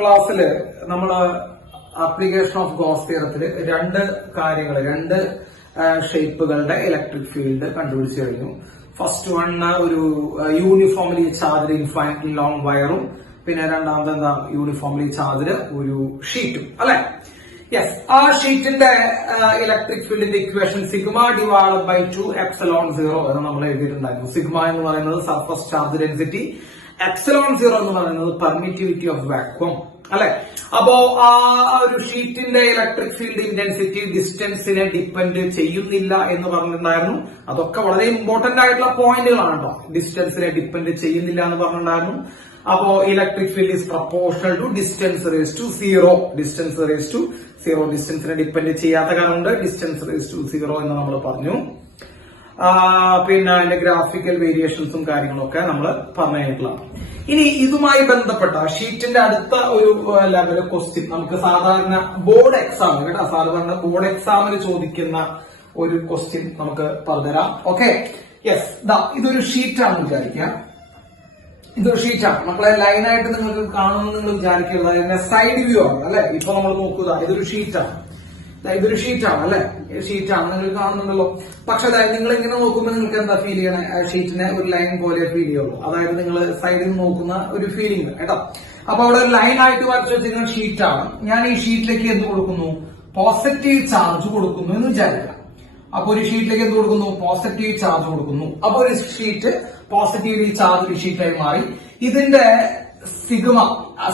ക്ലാസ്സിൽ നമ്മൾ application of goes തിയറത്തിൽ രണ്ട് ഷേപ്പുകളുടെ ഇലക്ട്രിക് ഫീൽഡ് കണ്ടുപിടിച്ചു കഴിഞ്ഞു. ഫസ്റ്റ് വൺ ഒരു യൂണിഫോംലി ചാർജ്ഡ് ഇൻഫൈനൈറ്റ്ലി ലോങ് വയറും, പിന്നെ രണ്ടാമത് എന്താ യൂണിഫോംലി ചാർജ്ഡ് ഒരു ഷീറ്റും അല്ലെ. യെസ്, ആ ഷീറ്റിന്റെ ഇലക്ട്രിക് ഫീൽഡിന്റെ equation sigma divided by 2 epsilon 0 എന്ന് നമ്മൾ എഴുതിയിട്ടുണ്ടായിരുന്നു. സിഗ്മ എന്ന് പറയുന്നത് സർഫസ് ചാർജ് ഡെൻസിറ്റി, എപ്സിലോൺ 0 എന്ന് പറയുന്നത് പെർമിറ്റിവിറ്റി ഓഫ് വാക്വം അല്ലെ. അപ്പോ ആ ഒരു ഷീറ്റിന്റെ ഇലക്ട്രിക് ഫീൽഡ് ഇന്റൻസിറ്റി ഡിസ്റ്റൻസിനെ ഡിപ്പെൻഡ് ചെയ്യുന്നില്ല എന്ന് പറഞ്ഞിട്ടുണ്ടായിരുന്നു. അതൊക്കെ വളരെ ഇമ്പോർട്ടന്റ് ആയിട്ടുള്ള പോയിന്റുകളാണ് കേട്ടോ. ഡിസ്റ്റൻസിനെ ഡിപ്പെൻഡ് ചെയ്യുന്നില്ല എന്ന് പറഞ്ഞിട്ടുണ്ടായിരുന്നു. അപ്പോ electric field is proportional to distance raise to 0. Distance raise to 0 ഡിസ്റ്റൻസിനെ ഡിപ്പെൻഡ് ചെയ്യാത്ത കാരണം ഡിസ്റ്റൻസ് റേസ് ടു 0 എന്ന് നമ്മൾ പറഞ്ഞു. പിന്നെ അതിന്റെ ഗ്രാഫിക്കൽ വേരിയേഷൻസും കാര്യങ്ങളും ഒക്കെ നമ്മൾ പറഞ്ഞിട്ടുള്ളതാണ്. ഇനി ഇതുമായി ബന്ധപ്പെട്ട ഷീറ്റിന്റെ അടുത്ത ഒരു ലെവൽ ക്വസ്റ്റ്യൻ നമുക്ക് സാധാരണ ബോർഡ് എക്സാം കേട്ടോ, സാധാരണ ബോർഡ് എക്സാമിന് ചോദിക്കുന്ന ഒരു ക്വസ്റ്റ്യൻ നമുക്ക് പറഞ്ഞുതരാം. ഓക്കെ, യെസ്, ഇതൊരു ഷീറ്റാണെന്ന് വിചാരിക്കുക. ഇതൊരു ഷീറ്റാണ് മക്കളെ. ലൈനായിട്ട് നിങ്ങൾക്ക് കാണുമെന്ന് നിങ്ങൾ വിചാരിക്കരുത്. അതിന്റെ സൈഡ് വ്യൂ ആണ് അല്ലെ. ഇപ്പൊ നമ്മൾ നോക്കുക, ഇതൊരു ഷീറ്റാണ്. ഇതൊരു ഷീറ്റാണ് അല്ലെ, ഷീറ്റാണ് നിങ്ങൾ കാണുന്നുണ്ടല്ലോ. പക്ഷെ അതായത് നിങ്ങൾ ഇങ്ങനെ നോക്കുമ്പോൾ നിങ്ങൾക്ക് എന്താ ഫീൽ ചെയ്യണേ? ഷീറ്റിനെ ഒരു ലൈൻ പോലെ ഫീൽ ചെയ്യുള്ളൂ. അതായത് നിങ്ങൾ സൈഡിൽ നോക്കുന്ന ഒരു ഫീലിംഗ് കേട്ടോ. അപ്പൊ അവിടെ ഒരു ലൈൻ ആയിട്ട് വരച്ചു വെച്ചിരിക്കുന്ന ഷീറ്റാണ്. ഞാൻ ഈ ഷീറ്റിലേക്ക് എന്ത് കൊടുക്കുന്നു? പോസിറ്റീവ് ചാർജ് കൊടുക്കുന്നു എന്ന് വിചാരിക്കാം. അപ്പൊ ഒരു ഷീറ്റിലേക്ക് എന്ത് കൊടുക്കുന്നു? പോസിറ്റീവ് ചാർജ് കൊടുക്കുന്നു. അപ്പൊ ഒരു ഷീറ്റ് പോസിറ്റീവ്ലി ചാർജ് ഷീറ്റായി മാറി. ഇതിന്റെ സിഗ്മ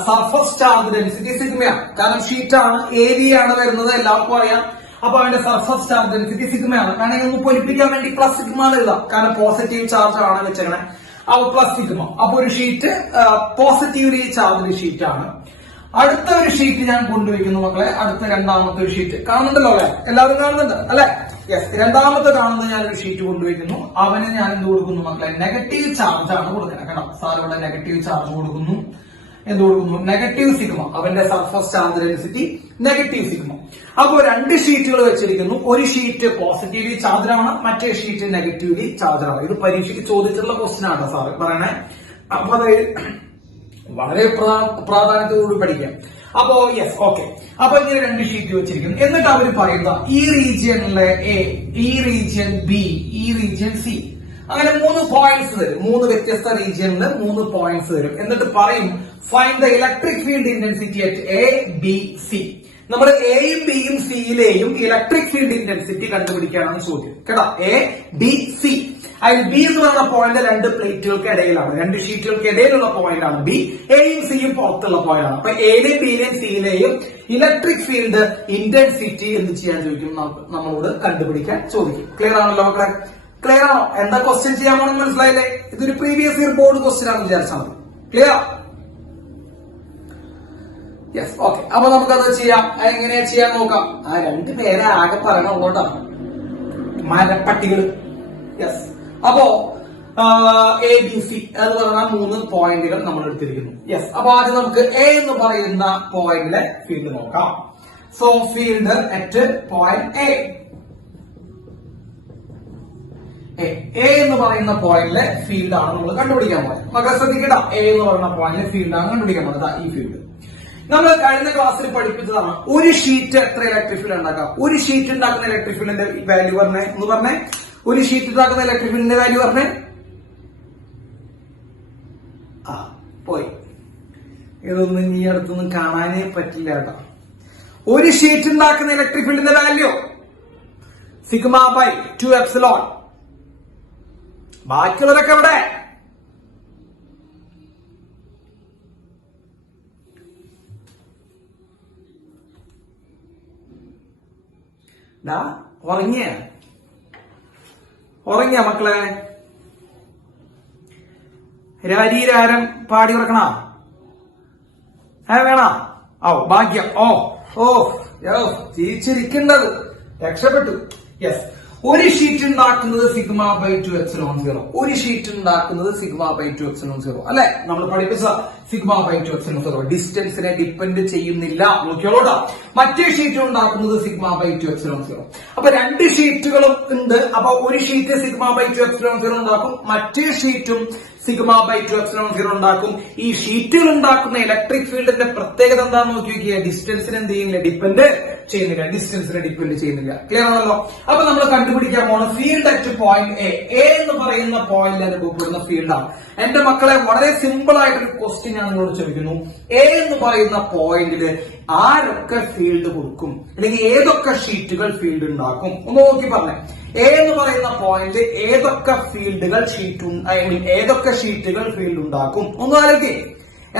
സർഫസ് ചാർജ് ഡെൻസിറ്റി സിഗ്മയാണ്. കാരണം ഷീറ്റാണ്, ഏരിയ ആണ് വരുന്നത്, എല്ലാവർക്കും അറിയാം. അപ്പൊ അതിന്റെ സർഫസ് ചാർജ് ഡെൻസിറ്റി സിഗ്മയാണ്. വേണമെങ്കിൽ ഒന്ന് പൊലിപ്പിക്കാൻ വേണ്ടി പ്ലസ് സിഗ്മ എഴുതാം. കാരണം പോസിറ്റീവ് ചാർജ് ആണ് വെച്ചേക്കണേ. അപ്പൊ പ്ലസ് സിഗ്മ. അപ്പൊ ഒരു ഷീറ്റ് പോസിറ്റീവ്ലി ചാർജ് ഷീറ്റാണ്. അടുത്ത ഒരു ഷീറ്റ് ഞാൻ കൊണ്ടുവയ്ക്കുന്നു മക്കളെ. അടുത്ത രണ്ടാമത്തെ ഒരു ഷീറ്റ് കാണുന്നുണ്ടല്ലോ അല്ലെ, എല്ലാവരും കാണുന്നുണ്ട് അല്ലെ. യെസ്, രണ്ടാമത്തെ കാണുന്നത് ഞാനൊരു ഷീറ്റ് കൊണ്ടുവയ്ക്കുന്നു. അവന് ഞാൻ എന്ത് കൊടുക്കുന്നു മക്കളെ? നെഗറ്റീവ് ചാർജ് ആണ് കൊടുക്കുന്നത് കേട്ടോ. സാർ ഇവിടെ നെഗറ്റീവ് ചാർജ് കൊടുക്കുന്നു. എന്ത് കൊടുക്കുന്നു? Negative sigma. അവന്റെ surface charge density negative sigma. അപ്പോൾ രണ്ട് ഷീറ്റുകൾ വെച്ചിരിക്കുന്നു. ഒരു ഷീറ്റ് പോസിറ്റീവ്ലി ചാർജ് ആണ്, മറ്റേ ഷീറ്റ് നെഗറ്റീവ്ലി ചാർജ് ആണ്. ഇത് പരീക്ഷയ്ക്ക് ചോദിച്ചിട്ടുള്ള ക്വസ്റ്റ്യൻ ആണ് സാറ് പറയണേ. അപ്പൊ അതായത് വളരെ പ്രാധാന്യത്തോടുകൂടി പഠിക്കാം. അപ്പോ യെസ്, ഓക്കെ. അപ്പൊ ഇങ്ങനെ രണ്ട് ഷീറ്റ് വെച്ചിരിക്കുന്നു. എന്നിട്ട് അവർ പറയുക ഈ റീജിയനിലെ എ, ഈ റീജിയൻ ബി, ഈ റീജിയൻ സി, അങ്ങനെ 3 പോയിന്റ്സ് തരും. 3 വ്യത്യസ്ത റീജിയനിൽ 3 പോയിന്റ്സ് തരും. എന്നിട്ട് പറയും find the electric field intensity at A, B, C. നമ്മൾ എയും ബിയും സിയിലെയും ഇലക്ട്രിക് ഫീൽഡ് ഇന്റൻസിറ്റി കണ്ടുപിടിക്കാനാണ് ചോദ്യം കേട്ടോ. A, B, C. അതിൽ ബി എന്ന് പറയുന്ന പോയിന്റ് രണ്ട് പ്ലേറ്റുകൾക്ക് ഇടയിലാണ്, രണ്ട് ഷീറ്റുകൾക്ക് ഇടയിലുള്ള പോയിന്റ് ആണ് ബി. എയും സിയും പുറത്തുള്ള പോയിന്റ് ആണ്. അപ്പൊ എയിലെയും ബിയിലെയും സിയിലെയും ഇലക്ട്രിക് ഫീൽഡ് ഇന്റൻസിറ്റി എന്ത് ചെയ്യാൻ ചോദിക്കും? നമ്മളോട് കണ്ടുപിടിക്കാൻ ചോദിക്കും. ക്ലിയർ ആണല്ലോ മക്കളെ? ക്ലിയർ ആണോ? എന്താ ക്വസ്റ്റ്യൻ ചെയ്യാൻ പോണെന്ന് മനസ്സിലായില്ലേ? ഇതൊരു പ്രീവിയസ് ഇയർ ബോർഡ് ക്വസ്റ്റ്യൻ ആണെന്ന് വിചാരിച്ചാൽ മതി. ക്ലിയർ? Yes, okay. അപ്പൊ നമുക്കത് ചെയ്യാം. എങ്ങനെയാ ചെയ്യാൻ നോക്കാം. ആ രണ്ട് പേരെ ആകെ പറയണോട്ടാ, മരപ്പട്ടികൾ. യെസ്, അപ്പോ എ, ബി, സി എന്ന് പറഞ്ഞ 3 പോയിന്റുകൾ നമ്മൾ എടുത്തിരിക്കുന്നു. യെസ്, അപ്പൊ ആദ്യം നമുക്ക് എ എന്ന് പറയുന്ന പോയിന്റിലെ ഫീൽഡ് നോക്കാം. So field at point A. A എന്ന് പറയുന്ന പോയിന്റിലെ ഫീൽഡ് ആണ് നമ്മൾ കണ്ടുപിടിക്കാൻ പോകുന്നത്. മക്കളെ ശ്രദ്ധിക്കട്ടോ, എ എന്ന് പറയുന്ന പോയിന്റിലെ ഫീൽഡ് ആണ് കണ്ടുപിടിക്കാൻ പോകുന്നത്. ഈ ഫീൽഡ് നമ്മൾ കഴിഞ്ഞ ക്ലാസ്സിൽ പഠിപ്പിച്ചതാണ്. ഒരു ഷീറ്റ് എത്ര ഇലക്ട്രിക് ഫീൽഡ് ഉണ്ടാക്കാം? ഒരു ഷീറ്റ് ഉണ്ടാക്കുന്ന ഇലക്ട്രിക് ഫീൽഡിന്റെ വാല്യൂ പറഞ്ഞേ എന്ന് പറഞ്ഞേ. ഒരു ഷീറ്റ് ഉണ്ടാക്കുന്ന ഇലക്ട്രിക് ഫീൽഡിന്റെ വാല്യൂ പറഞ്ഞേ. പോയി, ഇതൊന്നും ഈ അടുത്തൊന്നും കാണാനേ പറ്റില്ല കേട്ടോ. ഒരു ഷീറ്റ് ഉണ്ടാക്കുന്ന ഇലക്ട്രിക് ഫീൽഡിന്റെ വാല്യൂ സിഗ്മ ബൈ 2 എപ്സിലോൺ. ബാക്കിയുള്ളവരൊക്കെ എവിടെ? ഉറങ്ങിയ മക്കളെ? രാരീരാരം പാടി ഉറക്കണ വേണ? ഓ ഭാഗ്യം. ഓ ജീവിച്ചിരിക്കേണ്ടത്. രക്ഷപ്പെട്ടു. യെസ്, ഒരു ഷീറ്റ് ഉണ്ടാക്കുന്നത് സിഗ്മ ബൈ 2 എപ്സിലോൺ 0. ഒരു ഷീറ്റ് ഉണ്ടാക്കുന്നത് സിഗ്മ ബൈ 2 എപ്സിലോൺ 0 അല്ലെ. നമ്മൾ പഠിപ്പിച്ച സിഗ്മ ബൈ 2 എപ്സിലോൺ 0 ഡിസ്റ്റൻസിനെ ഡിപ്പെൻഡ് ചെയ്യുന്നില്ല. നോക്കിയോളൂട്ടാ. മറ്റേ ഷീറ്റ് ഉണ്ടാക്കുന്നത് സിഗ്മ ബൈ 2 എപ്സിലോൺ 0. അപ്പൊ രണ്ട് ഷീറ്റുകളും ഉണ്ട്. അപ്പൊ ഒരു ഷീറ്റ് സിഗ്മ ബൈ 2 എപ്സിലോൺ 0 ഉണ്ടാക്കും, മറ്റേ ഷീറ്റും സിഗ്മ ബൈ 2 എപ്സിലോൺ 0 ഉണ്ടാക്കും. ഈ ഷീറ്റിൽ ഉണ്ടാക്കുന്ന ഇലക്ട്രിക് ഫീൽഡിന്റെ പ്രത്യേകത എന്താണെന്ന് നോക്കി നോക്കിയാൽ ഡിസ്റ്റൻസിന് എന്ത് ചെയ്യുന്നില്ല, ഡിപ്പെൻഡ് ചെയ്യുന്നില്ല. ഡിസ്റ്റൻസിനെ ഡിപ്പെൻഡ് ചെയ്യുന്നില്ല. ക്ലിയർ ആണല്ലോ? അപ്പൊ നമ്മൾ കണ്ടുപിടിക്കാൻ പോണ ഫീൽഡ് അറ്റ് പോയിന്റ് എ എന്ന് പറയുന്ന പോയിന്റ് അനുഭവപ്പെടുന്ന ഫീൽഡാണ്. എന്റെ മക്കളെ, വളരെ സിമ്പിൾ ആയിട്ടൊരു ക്വസ്റ്റ്യൻ ഞാൻ നിങ്ങളോട് ചോദിക്കുന്നു. എ എന്ന് പറയുന്ന പോയിന്റില് ആരൊക്കെ ഫീൽഡ് കൊടുക്കും, അല്ലെങ്കിൽ ഏതൊക്കെ ഷീറ്റുകൾ ഫീൽഡ് ഉണ്ടാക്കും? ഒന്ന് നോക്കി പറഞ്ഞേ. എ എന്ന് പറയുന്ന പോയിന്റ് ഏതൊക്കെ ഫീൽഡുകൾ ഏതൊക്കെ ഷീറ്റുകൾ ഫീൽഡ് ഉണ്ടാക്കും? ഒന്ന് ആലോചിക്കേ.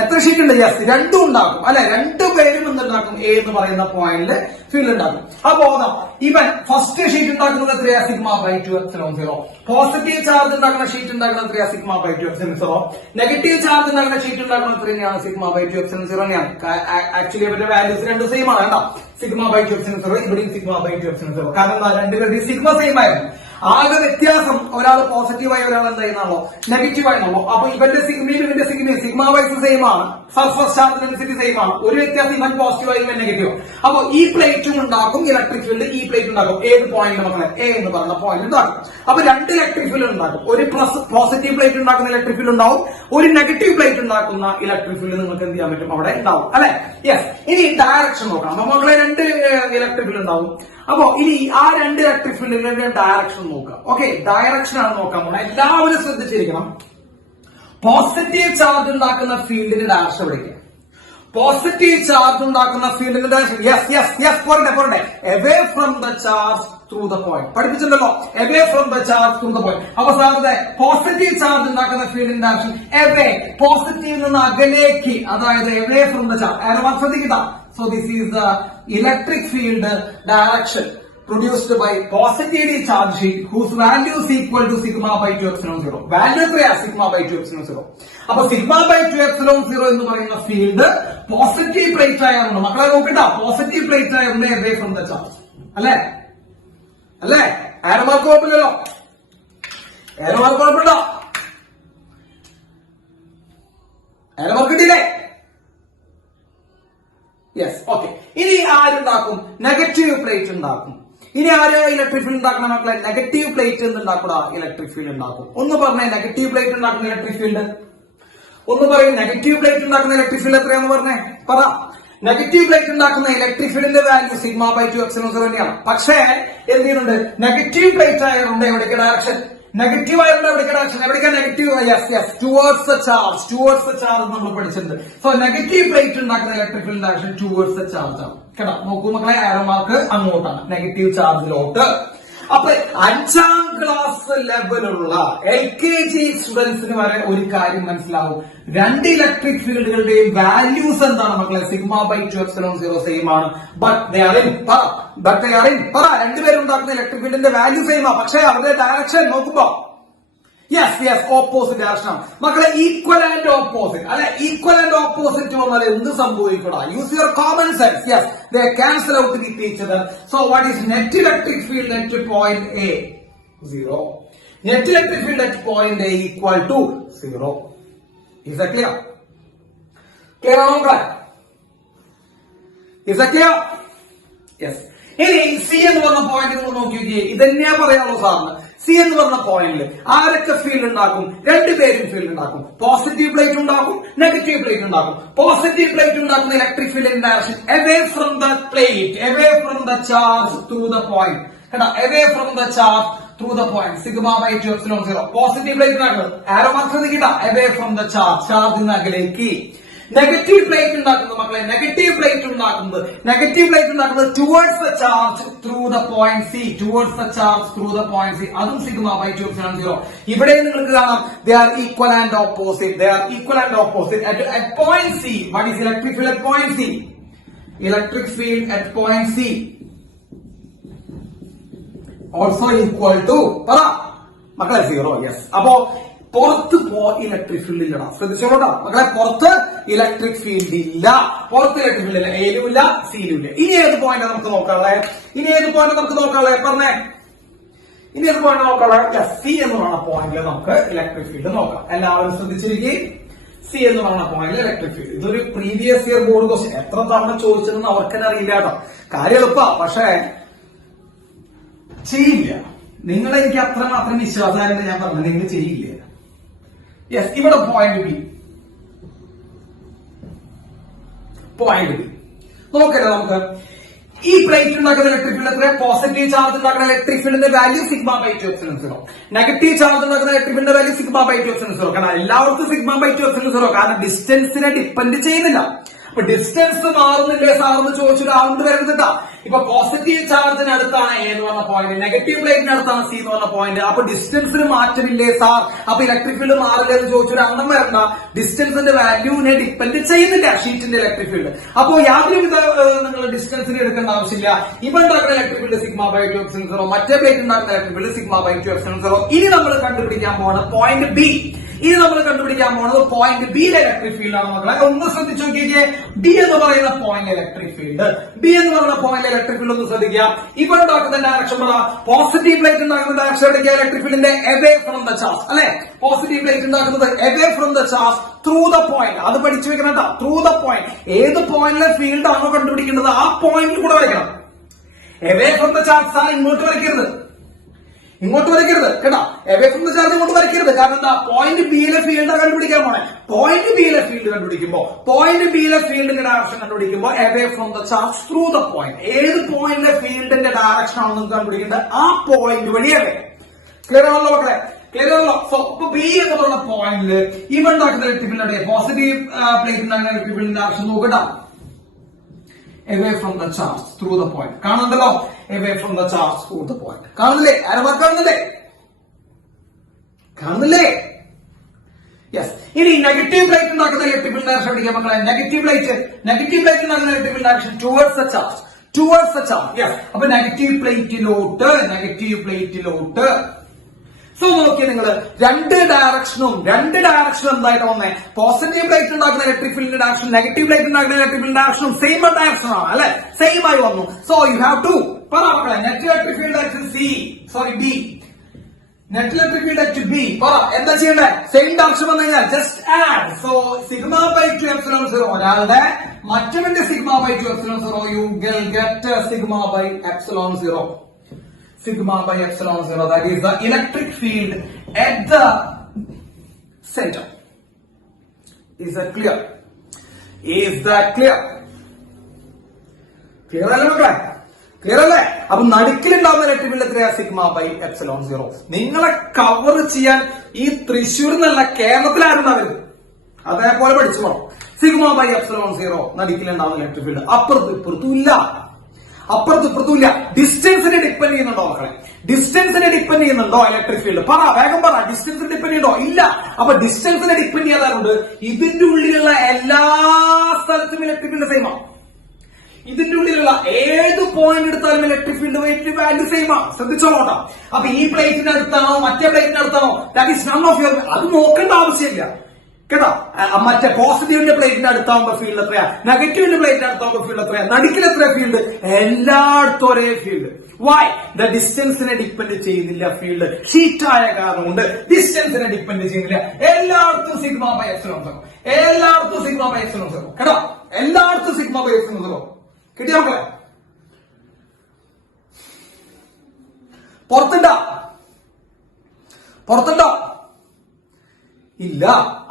എത്ര ഷീറ്റ് ഉണ്ട്? യെസ്, രണ്ടും ഉണ്ടാക്കും അല്ലെ. രണ്ടുപേരും എന്തുണ്ടാക്കും? എ എന്ന് പറയുന്ന പോയിന്റിൽ ഫീൽഡ് ഉണ്ടാക്കും. അപ്പോ ഇവൻ ഫസ്റ്റ് ഷീറ്റ് ഉണ്ടാക്കുന്നത് എത്രയാ? Sigma by 2 epsilon 0. Positive charge ഉണ്ടാക്കുന്ന ഷീറ്റ് ഉണ്ടാക്കുന്നത് എത്രയാ? Sigma by 2 epsilon 0. Negative charge ഉണ്ടാക്കുന്ന ഷീറ്റ് ഉണ്ടാക്കുന്നത് എത്ര തന്നെയാണ്? സിഗ്മ ബൈ 2 എപ്സിലോൺ 0 തന്നെയാണ്. ആക്ച്വലി അവരുടെ വാല്യൂസ് രണ്ടും സെയിം ആണ്. കേട്ടോ, സിഗ്മ ബൈ 2 എപ്സിലോൺ 0, ഇവിടെയും സിഗ്മ ബൈ 2 എപ്സിലോൺ 0. കാരണം രണ്ടുപേരുടെയും സിഗ്മ സെയിം ആയിരുന്നു. ആകെ വ്യത്യാസം ഒരാൾ പോസിറ്റീവായി ഒരാൾ എന്തായിരുന്നാണല്ലോ നെഗറ്റീവ് ആയിരുന്നല്ലോ. അപ്പൊ ഇവന്റെ സിഗ്മയും ഇവന്റെ സിഗ്മയും സിഗ്മ വൈസ് സെയിം ആണ്. സർഫസ് ചാർജ് ഡെൻസിറ്റി സെയിം ആണ്. ഒരു വ്യത്യാസം, ഇവൻ പോസിറ്റീവായി ഇവൻ നെഗറ്റീവ്. അപ്പൊ ഈ പ്ലേറ്റും ഉണ്ടാക്കും ഇലക്ട്രിക് ഫീൽഡ്, ഈ പ്ലേറ്റ് ഉണ്ടാക്കും. ഏത് പോയിന്റ് മക്കളെ? എ എന്ന് പറയുന്ന പോയിന്റ് ഉണ്ടാക്കും. അപ്പൊ രണ്ട് ഇലക്ട്രിക് ഫീൽഡ് ഉണ്ടാക്കും. ഒരു പോസിറ്റീവ് പ്ലേറ്റ് ഉണ്ടാക്കുന്ന ഇലക്ട്രിക് ഫീൽഡ് ഉണ്ടാവും, ഒരു നെഗറ്റീവ് പ്ലേറ്റ് ഉണ്ടാക്കുന്ന ഇലക്ട്രിക് ഫീൽഡ് നിങ്ങൾക്ക് എന്ത് ചെയ്യാൻ പറ്റും? അവിടെ ഉണ്ടാവും അല്ലെ. യെസ്. ഇനി ഡയറക്ഷൻ നോക്കാം. അപ്പൊ മക്കളെ, രണ്ട് ഇലക്ട്രിക് ഫീൽഡ് ഉണ്ടാവും. അപ്പോ ഇനി ആ രണ്ട് ഇലക്ട്രിക് ഫീൽഡിന്റെ ഡയറക്ഷൻ നോക്കാം. ഓക്കെ, ഡയറക്ഷൻ ആണ് നോക്കാൻ പോണത്. എല്ലാവരും ശ്രദ്ധിച്ചിരിക്കണം. പോസിറ്റീവ് ചാർജ് ഉണ്ടാക്കുന്ന ഫീൽഡിന്റെ ഡയറക്ഷൻ എവിടേക്ക്? പോസിറ്റീവ് ചാർജ് ഉണ്ടാക്കുന്ന ഫീൽഡിന്റെ ഡയറക്ഷൻ പോരട്ടെ. Away from the charge through the point. പഠിപ്പിച്ചിട്ടുണ്ടല്ലോ, away from the charge through the point. അപ്പൊ സാറിന്റെ പോസിറ്റീവ് ചാർജ് ഉണ്ടാക്കുന്ന ഫീൽഡിന്റെ ഡയറക്ഷൻ എവേ, പോസിറ്റീവ് നിന്ന് അകലേക്ക്, അതായത് എവേ ഫ്രം ദ ചാർജ്. ശ്രദ്ധിക്കുക. So this is the electric field direction produced by positively charged sheet whose value is equal to sigma by 2 epsilon 0. Value എത്രയാ? sigma by 2 epsilon 0. അപ്പൊ sigma by 2 epsilon 0 എന്ന് പറയുന്ന field positive plate ആയതുകൊണ്ട്, മക്കളെ നോക്കണ്ട, positive plate ആയതുകൊണ്ട് away from the charge. അല്ലേ? ആരമാർക്ക് കുഴപ്പമില്ലല്ലോ. ആരമാർക്ക് കുഴപ്പമില്ല. ആരമാർക്ക് കിട്ടിയില്ലേ? യെസ്. ഓക്കെ. ഇനി ആരുണ്ടാക്കും? നെഗറ്റീവ് പ്ലേറ്റ് ഉണ്ടാക്കും. ഇനി ആര് ഇലക്ട്രിക് ഫീൽഡ് ഉണ്ടാക്കണം മക്കളെ? നെഗറ്റീവ് പ്ലേറ്റ് എന്തുണ്ടാക്കൂടാ? ഇലക്ട്രിക് ഫീൽഡ് ഉണ്ടാക്കും. ഒന്ന് പറഞ്ഞേ, നെഗറ്റീവ് പ്ലേറ്റ് ഉണ്ടാക്കുന്ന ഇലക്ട്രിക് ഫീൽഡ് ഒന്ന് പറയും. നെഗറ്റീവ് പ്ലേറ്റ് ഉണ്ടാക്കുന്ന ഇലക്ട്രിക് ഫീൽഡ് എത്രയാന്ന് പറഞ്ഞേ? പറ. നെഗറ്റീവ് പ്ലേറ്റ് ഉണ്ടാക്കുന്ന ഇലക്ട്രിക് ഫീൽഡിന്റെ വാല്യൂ സിഗ്മ ബൈ 2 എപ്സിലോൺ 0 തന്നെയാണ്. പക്ഷേ എന്ത് ചെയ്യുന്നുണ്ട്? നെഗറ്റീവ് പ്ലേറ്റ് ആയതുകൊണ്ട് എവിടേക്ക് ഡയറക്ഷൻ? നെഗറ്റീവ് ആയതുകൊണ്ട് എവിടേക്ക് ഡയറക്ഷൻ? എവിടേക്കാ നെഗറ്റീവ്? ടുവേർഡ്സ് ദ ചാർജ് നമ്മൾ പഠിച്ചിട്ടുണ്ട്. സോ നെഗറ്റീവ് പ്ലേറ്റ് ഉണ്ടാക്കുന്ന electric field direction towards the charge ആണ്. കേട്ടോ, നോക്കൂ മക്കളെ, ആരോ മാർക്ക് അങ്ങോട്ടാണ്, നെഗറ്റീവ് ചാർജിലോട്ട്. അപ്പൊ 5ാം ക്ലാസ് ലെവലുള്ള LKG സ്റ്റുഡൻസിന് വരെ ഒരു കാര്യം മനസ്സിലാവും. രണ്ട് ഇലക്ട്രിക് ഫീൽഡുകളുടെയും വാല്യൂസ് എന്താണ് മക്കളെ? സിഗ്മ ബൈ 2 എപ്സിലോൺ 0 സെയിം ആണ്. ബട്ട് ദേ ആർ ഇൻ രണ്ടുപേരും ഉണ്ടാക്കുന്ന ഇലക്ട്രിക് ഫീൽഡിന്റെ വാല്യൂ സെയിം ആണ്. പക്ഷേ അവരുടെ ഡയറക്ഷൻ നോക്കുമ്പോ ഓപ്പോസിറ്റ് ഡയറക്ഷൻ ആണ് മക്കളെ. ഈക്വൽ ആൻഡ് ഓപ്പോസിറ്റ് അല്ലെ. ഈക്വൽ ആൻഡ് ഓപ്പോസിറ്റ് വന്നാൽ എന്ത് സംഭവിക്കടാ? Use your common sense. They cancel out with each other. So what is net electric field at point A? 0. Net electric field at point A equal to 0. Is that clear? Clear ആണോ മക്കളെ? Is that clear? Yes. ഇനി C എന്ന് പറഞ്ഞ point നിങ്ങൾ നോക്കി നോക്കിയേ. ഇതന്നെയാ പറയാനുള്ളൂ സാറിന്. സി എന്ന് പറഞ്ഞ പോയിന്റിൽ ആരൊക്കെ ഫീൽഡ് ഉണ്ടാക്കും? രണ്ടുപേരും ഫീൽഡ് ഉണ്ടാക്കും. പോസിറ്റീവ് പ്ലേറ്റ് ഉണ്ടാക്കും, നെഗറ്റീവ് പ്ലേറ്റ് ഉണ്ടാക്കും. പോസിറ്റീവ് പ്ലേറ്റ് ഉണ്ടാക്കുന്ന ഇലക്ട്രിക് ഫീൽഡിന്റെ direction away from the plate, away from the charge through the point. കേട്ടോ, away from the charge through the point. Sigma by 2 epsilon 0. Positive plate ഉണ്ടാക്കുന്നത് ആരോ mark ശ്രദ്ധിക്കട്ടോ, away from the charge, ചാർജിന് അകലേക്ക്. Negative plate ഉണ്ടാക്കുന്നത് മക്കളെ, negative plate ഉണ്ടാക്കുന്നത് towards the charge through the point C, അതും സിഗ്മ ബൈ 2 എപ്സിലോൺ 0. ഇവിടെ നിങ്ങൾക്ക് കാണാം they are equal and opposite. At point C, what is electric field at point C? Electric field at point C also equal to പറ മക്കളെ 0. Yes. അപ്പോ പുറത്ത് electric field ഇല്ലടാ, ശ്രദ്ധിച്ചോളൂടാ മക്കളെ. പുറത്ത് ഇലക്ട്രിക് ഫീൽഡ് ഇല്ല. എയിലും ഇല്ല, സിയിലും ഇല്ല. ഇനി ഏത് പോയിന്റ് നമുക്ക് നോക്കാളെ? പറഞ്ഞേ. ഇനി ഏത് പോയിന്റ് നോക്കാളെ? സി എന്ന് പറയുന്ന പോയിന്റിൽ നമുക്ക് ഇലക്ട്രിക് ഫീൽഡ് നോക്കാം. എല്ലാവരും ശ്രദ്ധിച്ചിരിക്കും. സി എന്ന് പറയുന്ന പോയിന്റിൽ ഇലക്ട്രിക് ഫീൽഡ്. ഇതൊരു പ്രീവിയസ് ഇയർ ബോർഡ് ക്വസ്റ്റ്യൻ. എത്ര തവണ ചോദിച്ചതെന്ന് അവർക്ക് തന്നെ അറിയില്ല കേട്ടോ. കാര്യം എളുപ്പാ, പക്ഷേ ചെയ്യില്ല. നിങ്ങളെനിക്ക് അത്രമാത്രം വിശ്വാസമായിരുന്നു ഞാൻ പറഞ്ഞു, നിങ്ങൾ ചെയ്യില്ല. യെസ്, ഇവിടെ പോയിന്റ് ബി. പോയിന്റ് ബി നോക്കട്ടെ നമുക്ക്. ഈ പ്ലേറ്റ് ഉണ്ടാക്കുന്ന ഇലക്ട്രിക് ഫീൽഡ് എത്ര? പോസിറ്റീവ് ചാർജ് ഉണ്ടാക്കുന്ന ഇലക്ട്രിക് ഫീൽഡിന്റെ value sigma by 2 epsilon 0. Negative charge ഉണ്ടാക്കുന്ന ഇലക്ട്രിക് ഫീൽഡിന്റെ വാല്യൂ സിഗ്മ ബൈ 2 എപ്സിലോൺ 0. കാരണം എല്ലാവർക്കും സിഗ്മ ബൈ 2 എപ്സിലോൺ 0, കാരണം ഡിസ്റ്റൻസിനെ ഡിപ്പെൻഡ് ചെയ്യുന്നില്ല. അപ്പൊ ഡിസ്റ്റൻസ് മാറുന്നില്ലേ സാറെന്ന് ചോദിച്ചൊരു ആളുണ്ട് വരുന്നുണ്ടാ. ഇപ്പൊ പോസിറ്റീവ് ചാർജിന് അടുത്താണ് എ എന്ന് പറഞ്ഞ പോയിന്റ്, നെഗറ്റീവ് പ്ലേറ്റിന് അടുത്താണ് സി എന്ന് പറഞ്ഞ പോയിന്റ്. അപ്പൊ ഡിസ്റ്റൻസിന് മാറ്റമില്ലേ സാർ, അപ്പൊ ഇലക്ട്രിക് ഫീൽഡ് മാറില്ല എന്ന് ചോദിച്ചൊരു അണ്ണം വരണ്ട. ഡിസ്റ്റൻസിന്റെ വാല്യൂവിനെ ഡിപ്പെൻഡ് ചെയ്യുന്നില്ല ഷീറ്റിന്റെ ഇലക്ട്രിക് ഫീൽഡ്. അപ്പൊ യാതൊരുവിധ നിങ്ങൾ ഡിസ്റ്റൻസിന് എടുക്കേണ്ട ആവശ്യമില്ല. ഇവ ഉണ്ടാക്കുന്ന electric field sigma by 2 epsilon 0, മറ്റേ പ്ലേറ്റ് ഉണ്ടാക്കുന്ന electric field sigma by 2 epsilon 0. ഇനി നമ്മൾ കണ്ടുപിടിക്കാൻ പോകുന്ന പോയിന്റ് ബി. ഇനി നമ്മൾ കണ്ടുപിടിക്കാൻ പോകുന്നത് പോയിന്റ് ബിയിലെ ഇലക്ട്രിക് ഫീൽഡ് ആണ് മക്കളെ. ഒന്ന് ശ്രദ്ധിച്ചു നോക്കിയേ, ബി എന്ന് പറയുന്ന പോയിന്റ് ഇലക്ട്രിക് ഫീൽഡ്. ബി എന്ന് പറയുന്ന പോയിന്റ് ഇലക്ട്രിക് ഫീൽഡ് ഒന്ന് ശ്രദ്ധിക്കുക. ഇവിടെ ഉണ്ടാക്കുന്ന ഡയറക്ഷൻ പറ. പോസിറ്റീവ് പ്ലേറ്റ് ഉണ്ടാക്കുന്ന ഡയറക്ഷൻ എടുക്കുക ഇലക്ട്രിക് ഫീൽഡിന്റെ എവേ ഫ്രം ദ ചാർജ്, അല്ലെ? പോസിറ്റീവ് പ്ലേറ്റ് ഉണ്ടാക്കുന്നത് away from the charge through the point. അത് പഠിച്ചു വെക്കണം കേട്ടോ. ത്രൂ ദ പോയിന്റ്, ഏത് പോയിന്റിലെ ഫീൽഡ് ആണോ കണ്ടുപിടിക്കേണ്ടത് ആ പോയിന്റിൽ കൂടെ വരയ്ക്കണം. Away from the charge sir ഇങ്ങോട്ട് വരയ്ക്കരുത്, ഇങ്ങോട്ട് വരയ്ക്കരുത് കേട്ടോ. എവേ ഫ്രം ദ ചാർജ് ഇങ്ങോട്ട് വരയ്ക്കരുത്. കാരണം എന്താ, പോയിന്റ് ബിയിലെ ഫീൽഡ് കണ്ടുപിടിക്കാൻ പോണേ. പോയിന്റ് ബിയിലെ ഫീൽഡ് കണ്ടുപിടിക്കുമ്പോ, പോയിന്റ് ബിയിലെ ഫീൽഡിന്റെ ഡയറക്ഷൻ കണ്ടുപിടിക്കുമ്പോൾ away from the charge through the point, ഏത് പോയിന്റിലെ ഫീൽഡിന്റെ ഡയറക്ഷൻ ആണെന്ന് കണ്ടുപിടിക്കേണ്ടത് ആ പോയിന്റ് വഴി അവേ. ക്ലിയർ ആണല്ലോ മക്കളെ? ക്ലിയർ ആണല്ലോ? സോ ഇപ്പൊ ബി എന്ന് പറയുന്ന പോയിന്റില് ഇവ ഉണ്ടാക്കുന്ന ഇലക്ട്രിക് ഫീൽഡ്, പോസിറ്റീവ് പ്ലേറ്റ് ഉണ്ടാക്കുന്ന ഇലക്ട്രിക് ഫീൽഡിന്റെ ഡയറക്ഷൻ നോക്കട്ടോ. away from the charge through the point. കാണുന്നുണ്ടല്ലോ, away from the charge through the point. കാണുന്നില്ലേ? ആരോ കാണുന്നില്ലേ? കാണുന്നില്ലേ? യെസ്. ഇനി നെഗറ്റീവ് പ്ലേറ്റ് ഉണ്ടാക്കുന്ന ഇലക്ട്രിക് ഫീൽഡ് ഡയറക്ഷൻ പഠിക്കാം മക്കളെ. നെഗറ്റീവ് പ്ലേറ്റ് ഉണ്ടാക്കുന്ന electric field direction towards the charge, towards the charge. Yes. അപ്പൊ നെഗറ്റീവ് പ്ലേറ്റിലോട്ട്. സോ നോക്കിയേ നിങ്ങള്, രണ്ട് ഡയറക്ഷനും എന്തായിട്ട് വന്നേ? പോസിറ്റീവ് പ്ലേറ്റ് ഉണ്ടാക്കുന്ന ഇലക്ട്രിക് ഫീൽഡിന്റെ ഡയറക്ഷൻ, നെഗറ്റീവ് പ്ലേറ്റ് ഉണ്ടാക്കുന്ന ഇലക്ട്രിക് ഫീൽഡിന്റെ ഡയറക്ഷനും സെയിം ഡയറക്ഷൻ ആണ്, അല്ലെ? സെയിം ആയി വന്നു. സോ യു ഹാവ് ടു പറ മക്കളെ, net electric field at B, net electric field at B പറ. എന്താ ചെയ്യണ്ടേ? സെയിം ഡയറക്ഷൻ വന്നു കഴിഞ്ഞാൽ just add. So sigma by 2 epsilon 0 ഒരാളുടെ, മറ്റവന്റെ sigma by 2 epsilon 0. You get sigma by epsilon 0. Sigma by epsilon 0, that is the electric field at the center. Is that clear? Clear അല്ലേ മക്കളെ? Clear അല്ലേ? അപ്പൊ നടുക്കിലുണ്ടാവുന്ന electric field എത്രയാ? Sigma by epsilon 0. നിങ്ങളെ cover ചെയ്യാൻ ഈ തൃശ്ശൂർ എന്നല്ല, കേരളത്തിലായിരുന്നവര് അതേപോലെ പഠിച്ചു പോണം. സിഗ്മ ബൈ എപ്സിലോൺ 0 നടുക്കിലുണ്ടാവുന്ന ഇലക്ട്രിക് ഫീൽഡ്. അപ്പുറത്തും ഡിസ്റ്റൻസിനെ ഡിപ്പെൻഡ് ചെയ്യുന്നുണ്ടോ മക്കളെ? ഡിസ്റ്റൻസിനെ ഡിപ്പെൻഡ് ചെയ്യുന്നുണ്ടോ ഇലക്ട്രിക് ഫീൽഡ്? പറ, വേഗം പറ. ഡിസ്റ്റൻസിനെ ഡിപ്പെൻഡ് ചെയ്യുന്നുണ്ടോ? ഇല്ല. അപ്പൊ ഡിസ്റ്റൻസിനെ ഡിപ്പെൻഡ് ചെയ്യാറുണ്ട്. ഇതിന്റെ ഉള്ളിലുള്ള എല്ലാ സ്ഥലത്തും ഇലക്ട്രിക് ഫീൽഡ് സെയിം ആണ്. ഇതിന്റെ ഉള്ളിലുള്ള ഏത് പോയിന്റ് എടുത്താലും ഇലക്ട്രിക് ഫീൽഡ് വാല്യൂ സെയിം ആണ്. ശ്രദ്ധിച്ചോളൂട്ടോ. അപ്പൊ ഈ പ്ലേറ്റിന്റെ അടുത്താണോ മറ്റേ പ്ലേറ്റിന്റെ അടുത്താണോ, that is none of your. അത് നോക്കേണ്ട ആവശ്യമില്ല കേട്ടോ. മറ്റേ പോസിറ്റീവിന്റെ പ്ലേറ്റിന്റെ അടുത്താവുമ്പോ ഫീൽഡ് എത്രയാ, നെഗറ്റീവിന്റെ പ്ലേറ്റിന്റെ അടുത്താവുമ്പോ ഫീൽഡ് എത്രയാ, നടുക്കിൽ എത്രയാ ഫീൽഡ്? എല്ലായിടത്തും ഒരേ ഫീൽഡ്. വൈ? ദ ഡിസ്റ്റൻസിനെ ഡിപ്പെൻഡ് ചെയ്യുന്നില്ല ഫീൽഡ്. ഷീറ്റായ കാരണം കൊണ്ട് ഡിസ്റ്റൻസിനെ ഡിപ്പെൻഡ് ചെയ്യുന്നില്ല. എല്ലായിടത്തും സിഗ്മ ബൈ എപ്സിലോൺ 0. എല്ലായിടത്തും സിഗ്മ ബൈ എപ്സിലോൺ 0 കേട്ടോ. എല്ലായിടത്തും സിഗ്മ ബൈ എപ്സിലോൺ 0. കിട്ടിയോ മക്കളെ? പുറത്തുണ്ടോ? ഇല്ല.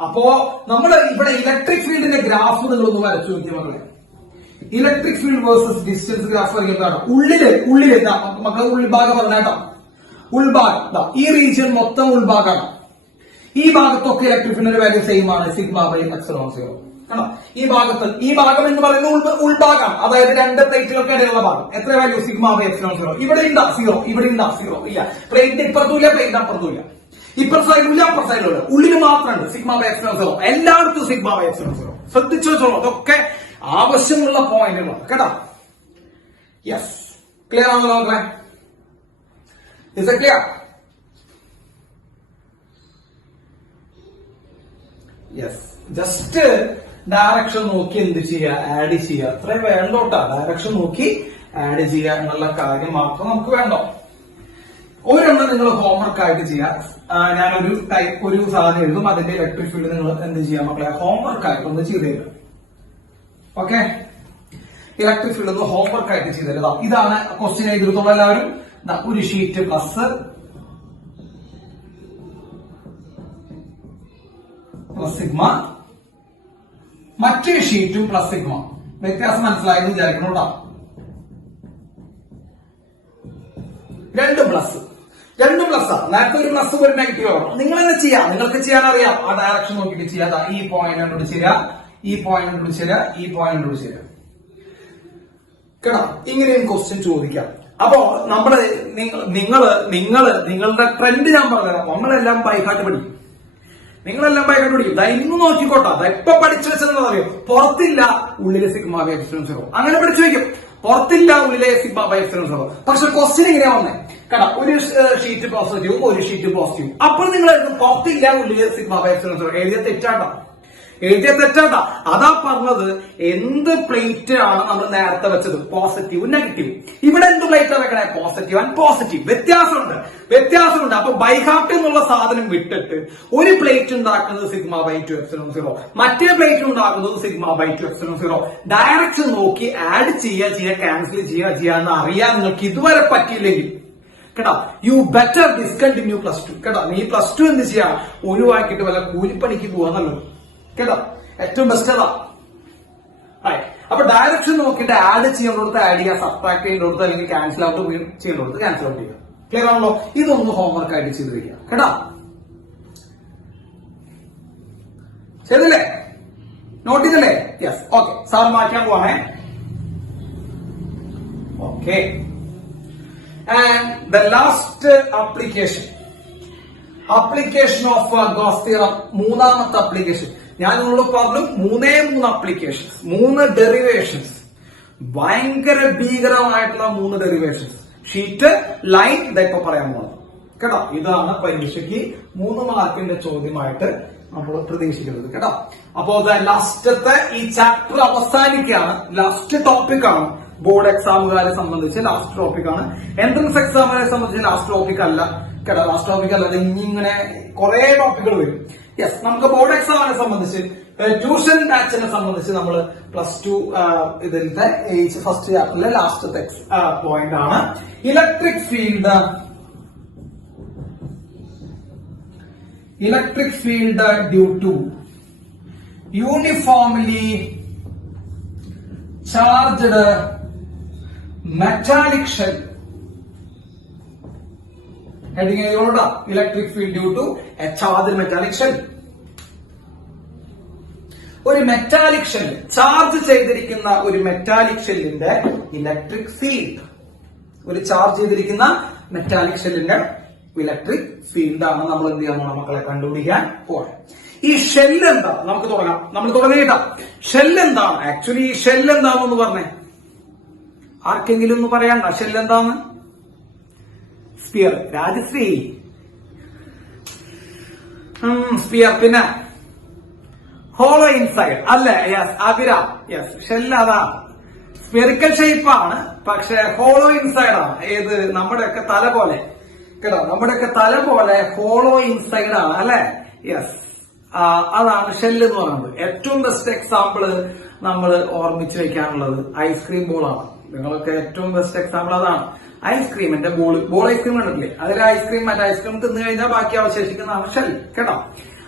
അപ്പോ നമ്മൾ ഇവിടെ ഇലക്ട്രിക് ഫീൽഡിന്റെ ഗ്രാഫ് നിങ്ങളൊന്ന് വരച്ചു നോക്കിയ മക്കളെ. Electric field versus distance graph വരയ്ക്കുന്നതാണ്. ഉള്ളില് മക്കളെ ഉൾഭാഗം പറഞ്ഞേട്ടോ. ഉൾഭാഗം ഈ റീജിയൻ മൊത്തം ഉൾഭാഗമാണ്. ഈ ഭാഗത്തൊക്കെ ഇലക്ട്രിക് ഫീൽഡിന്റെ വാല്യൂ സെയിം ആണ്, സിഗ്മ ബൈ എപ്സിലോൺ 0. ഈ ഭാഗം എന്ന് പറയുന്നത് ഉൾഭാഗം, അതായത് രണ്ട് പ്ലേറ്റുകൾക്ക് ഇടയിലുള്ള ഭാഗം. എത്ര വാല്യൂ? Sigma by epsilon 0. ഇവിടെ ഉണ്ടാ 0, ഇവിടെ ഉണ്ടാ 0. ഇല്ല. പ്ലേറ്റിന്റെ ഇപ്പുറത്തുമില്ല, പ്ലേറ്റിന്റെ അപ്പുറത്തുമില്ല. ഇപ്പുറത്തെ സൈഡിലും അപ്പുറത്തെ സൈഡിലും ഉള്ളില് മാത്രമുണ്ട് സിഗ്മ ബൈ എപ്സിലോൺ 0. എല്ലായിടത്തും സിഗ്മ ബൈ എപ്സിലോൺ 0. ശ്രദ്ധിച്ചു വെച്ചോളൂ, അതൊക്കെ ആവശ്യമുള്ള പോയിന്റുകളാണ് കേട്ടോ. യെസ്. ക്ലിയർ ആണല്ലോ നോക്കേ? Is it clear? Yes. Just direction നോക്കി എന്ത് ചെയ്യുക? ആഡ് ചെയ്യുക. അത്രയും വേണ്ടോട്ടാ. ഡയറക്ഷൻ നോക്കി ആഡ് ചെയ്യുക എന്നുള്ള കാര്യം മാത്രം നമുക്ക് വേണ്ടോ. ഒരെണ്ണം നിങ്ങൾ ഹോംവർക്ക് ആയിട്ട് ചെയ്യാം. ഒരു സാധനം എഴുതും, അതിന്റെ ഇലക്ട്രിക് ഫീൽഡ് നിങ്ങൾ എന്ത് ചെയ്യാം മക്കളെ? ഹോംവർക്ക് ആയിട്ട് ഒന്ന് ചെയ്ത് തരാം. ഓക്കെ, ഇലക്ട്രിക് ഫീൽഡ് ഒന്ന് ഹോംവർക്ക് ആയിട്ട് ചെയ്ത് തരാം. ഇതാണ് ക്വസ്റ്റ്യൻ എഴുതിയിട്ടുള്ള എല്ലാവരും. ഒരു ഷീറ്റ് പ്ലസ് പ്ലസ് സിഗ്മ, മറ്റേ ഷീറ്റും പ്ലസ് സിഗ്മ. വ്യത്യാസം മനസ്സിലായെന്ന് വിചാരിക്കണം കേട്ടോ. രണ്ടും പ്ലസ് ആ. നേരത്തെ ഒരു പ്ലസ് ഒരു നെഗറ്റീവ് ആവണം. നിങ്ങൾ തന്നെ ചെയ്യാം, നിങ്ങൾക്ക് ചെയ്യാൻ അറിയാം. ആ ഡയറക്ഷൻ നോക്കിയിട്ട് ചെയ്യാം. ഈ പോയിന്റിനോട് ചേരാ, ഈ പോയിന്റിനോട് ചേരാ, ഈ പോയിന്റിനോട് ചേരാ കേട്ടോ. ഇങ്ങനെയും ക്വസ്റ്റ്യൻ ചോദിക്കാം. അപ്പോ നമ്മള് നിങ്ങളുടെ ട്രെൻഡ് ഞാൻ പറഞ്ഞുതരാം. നമ്മളെല്ലാം ബൈഹാർട്ട് പഠിക്കും, നിങ്ങളെല്ലാം ബൈഹാർട്ട് പഠിക്കും. ഇന്ന് നോക്കിക്കോട്ടെ, എപ്പൊ പഠിച്ചു വെച്ചതെന്ന് അറിയോ? പുറത്തില്ല, ഉള്ളിലെ സിഗ്മ ബൈ എപ്സിലോൺ സീറോ. അങ്ങനെ പഠിച്ചു വെക്കും. പുറത്തില്ല, ഉള്ളിലെ സിഗ്മ ബൈ എപ്സിലോൺ സീറോ. പക്ഷെ ക്വസ്റ്റ്യൻ എങ്ങനെയാ വന്നേ? കാരണം ഒരു ഷീറ്റ് പോസിറ്റീവും ഒരു ഷീറ്റ് പോസിറ്റീവും. അപ്പോൾ നിങ്ങൾ പുറത്തില്ല, ഉള്ളിലെ സിഗ്മ ബൈ എപ്സിലോൺ സീറോ. എഴുതിയ തെറ്റാട്ടോ. അതാ പറഞ്ഞത്. എന്ത് പ്ലേറ്റ് ആണ് നമ്മൾ നേരത്തെ വെച്ചത്? പോസിറ്റീവും നെഗറ്റീവും. ഇവിടെ എന്ത് പ്ലേറ്റ് വെക്കണേ? Positive and positive. വ്യത്യാസമുണ്ട്. അപ്പൊ ബൈഹാർട്ട് എന്നുള്ള സാധനം വിട്ടിട്ട് ഒരു പ്ലേറ്റ് ഉണ്ടാക്കുന്നത് സിഗ്മ ബൈ 2 എപ്സിലോൺ സീറോ, മറ്റേ പ്ലേറ്റ് ഉണ്ടാക്കുന്നത് sigma by 2 epsilon zero. Direction നോക്കി ആഡ് ചെയ്യുക, ക്യാൻസൽ ചെയ്യുക എന്ന് അറിയാൻ നിങ്ങൾക്ക് ഇതുവരെ പറ്റിയില്ലെങ്കിൽ കേട്ടോ, you better discontinue plus two കേട്ടോ. നീ പ്ലസ് ടു എന്ത് ചെയ്യാ? ഒഴിവാക്കിയിട്ട് വല്ല കൂലിപ്പണിക്ക് പോവാന്നല്ലോ കേട്ടോ. ഏറ്റവും ബെസ്റ്റ് അതാ. അപ്പൊ ഡയറക്ഷൻ നോക്കിയിട്ട് ആഡ് ചെയ്യുന്നിടത്ത് ആഡ് ചെയ്യുക, സബ്ട്രാക്ട് ചെയ്യുന്നിടത്ത് അല്ലെങ്കിൽ ക്യാൻസൽ ഔട്ട് ചെയ്യുന്നിടത്ത് ക്യാൻസൽ ഔട്ട് ചെയ്യുക. ക്ലിയർ ആണല്ലോ? ഇതൊന്ന് ഹോംവർക്ക് ആയിട്ട് ചെയ്ത് വയ്ക്കുക കേട്ടോ. ചെയ്തില്ലേ? നോട്ട് ചെയ്തല്ലേ? യെസ്. ഓക്കെ, സാർ മാറ്റാൻ പോവാണേ. Okay, and the last application of Gauss theorem. മൂന്നാമത്തെ ആപ്ലിക്കേഷൻ ഞാൻ നിങ്ങളോട് പറഞ്ഞു. മൂന്ന് ആപ്ലിക്കേഷൻസ്, 3 ഡെറിവേഷൻസ്. ഭയങ്കര ഭീകരമായിട്ടുള്ള 3 ഡെറിവേഷൻസ്. ഷീറ്റ്, ലൈൻ, ഇതൊക്കെ പറയാൻ പോകുന്നത് കേട്ടോ. ഇതാണ് പരീക്ഷയ്ക്ക് 3 മാർക്കിന്റെ ചോദ്യമായിട്ട് നമ്മൾ പ്രതീക്ഷിക്കുന്നത് കേട്ടോ. അപ്പോ ലാസ്റ്റത്തെ ഈ ചാപ്റ്റർ അവസാനിക്കുകയാണ്. ലാസ്റ്റ് ടോപ്പിക്കാണ്. ബോർഡ് എക്സാമുകാരെ സംബന്ധിച്ച് ലാസ്റ്റ് ടോപ്പിക്കാണ്. എൻട്രൻസ് എക്സാമുകാരെ സംബന്ധിച്ച് ലാസ്റ്റ് ടോപ്പിക് അല്ല കേട്ടോ. ലാസ്റ്റ് ടോപ്പിക് അല്ലാതെ ഇങ്ങനെ കുറെ ടോപ്പിക്കുകൾ വരും. യെസ്, നമുക്ക് ബോർഡ് എക്സാമിനെ സംബന്ധിച്ച്, ട്യൂഷൻ ബാച്ചിനെ സംബന്ധിച്ച് നമ്മൾ +2 ഇതിലത്തെ ഫസ്റ്റ് ചാപ്റ്ററിലെ ലാസ്റ്റത്തെ പോയിന്റ് ആണ് electric field due to uniformly charged metallic shell. Heading എഴുതിയോളൂടാ. Electric field due to a charged metallic shell. ഒരു മെറ്റാലിക് ഷെൽ, ചാർജ് ചെയ്തിരിക്കുന്ന ഒരു മെറ്റാലിക് ഷെല്ലിന്റെ ഇലക്ട്രിക് ഫീൽഡ്, ഒരു ചാർജ് ചെയ്തിരിക്കുന്ന മെറ്റാലിക് ഷെല്ലിന്റെ ഇലക്ട്രിക് ഫീൽഡ് ആണ് നമ്മൾ എന്ത് ചെയ്യാൻ പോകണം മക്കളെ? കണ്ടുപിടിക്കാൻ പോകണം. ഈ ഷെല്ല് എന്താ? നമുക്ക് തുടങ്ങാം. നമ്മൾ തുടങ്ങിയിട്ടാ. ഷെല്ല് എന്താണ്? ആക്ച്വലി ഈ ഷെല്ല് എന്താണെന്ന് പറഞ്ഞേ. ആർക്കെങ്കിലും ഒന്ന് പറയാണ്ട ഷെല്ല് എന്താന്ന്? സ്പിയർ. രാജശ്രീ, സ്പിയർ. പിന്നെ ഹോളോ ഇൻസൈഡ് അല്ലേ? യെസ്. അഭിരാം, യെസ്. ഷെല്ല് അതാ. സ്പെറിക്കൽ ഷേപ്പാണ്, പക്ഷെ ഹോളോ ഇൻസൈഡ് ആണ്. ഏത്? നമ്മുടെയൊക്കെ തല പോലെ കേട്ടോ. നമ്മുടെയൊക്കെ തല പോലെ ഹോളോ ഇൻസൈഡ് ആണ് അല്ലെ? യെസ്. അതാണ് ഷെല്ല് എന്ന് പറയുന്നത്. ഏറ്റവും ബെസ്റ്റ് എക്സാമ്പിള് നമ്മൾ ഓർമ്മിച്ചു വെക്കാനുള്ളത് ഐസ്ക്രീം ബോളാണ്. നിങ്ങൾക്ക് ഏറ്റവും ബെസ്റ്റ് എക്സാമ്പിൾ അതാണ്. ഐസ്ക്രീമിന്റെ ബോൾ ഐസ്ക്രീം കണ്ടിട്ടില്ലേ? അതിൽ മറ്റേ ഐസ്ക്രീം തിന്നു കഴിഞ്ഞാൽ ബാക്കി അവശേഷിക്കുന്നതാണ് ഷെൽ കേട്ടോ.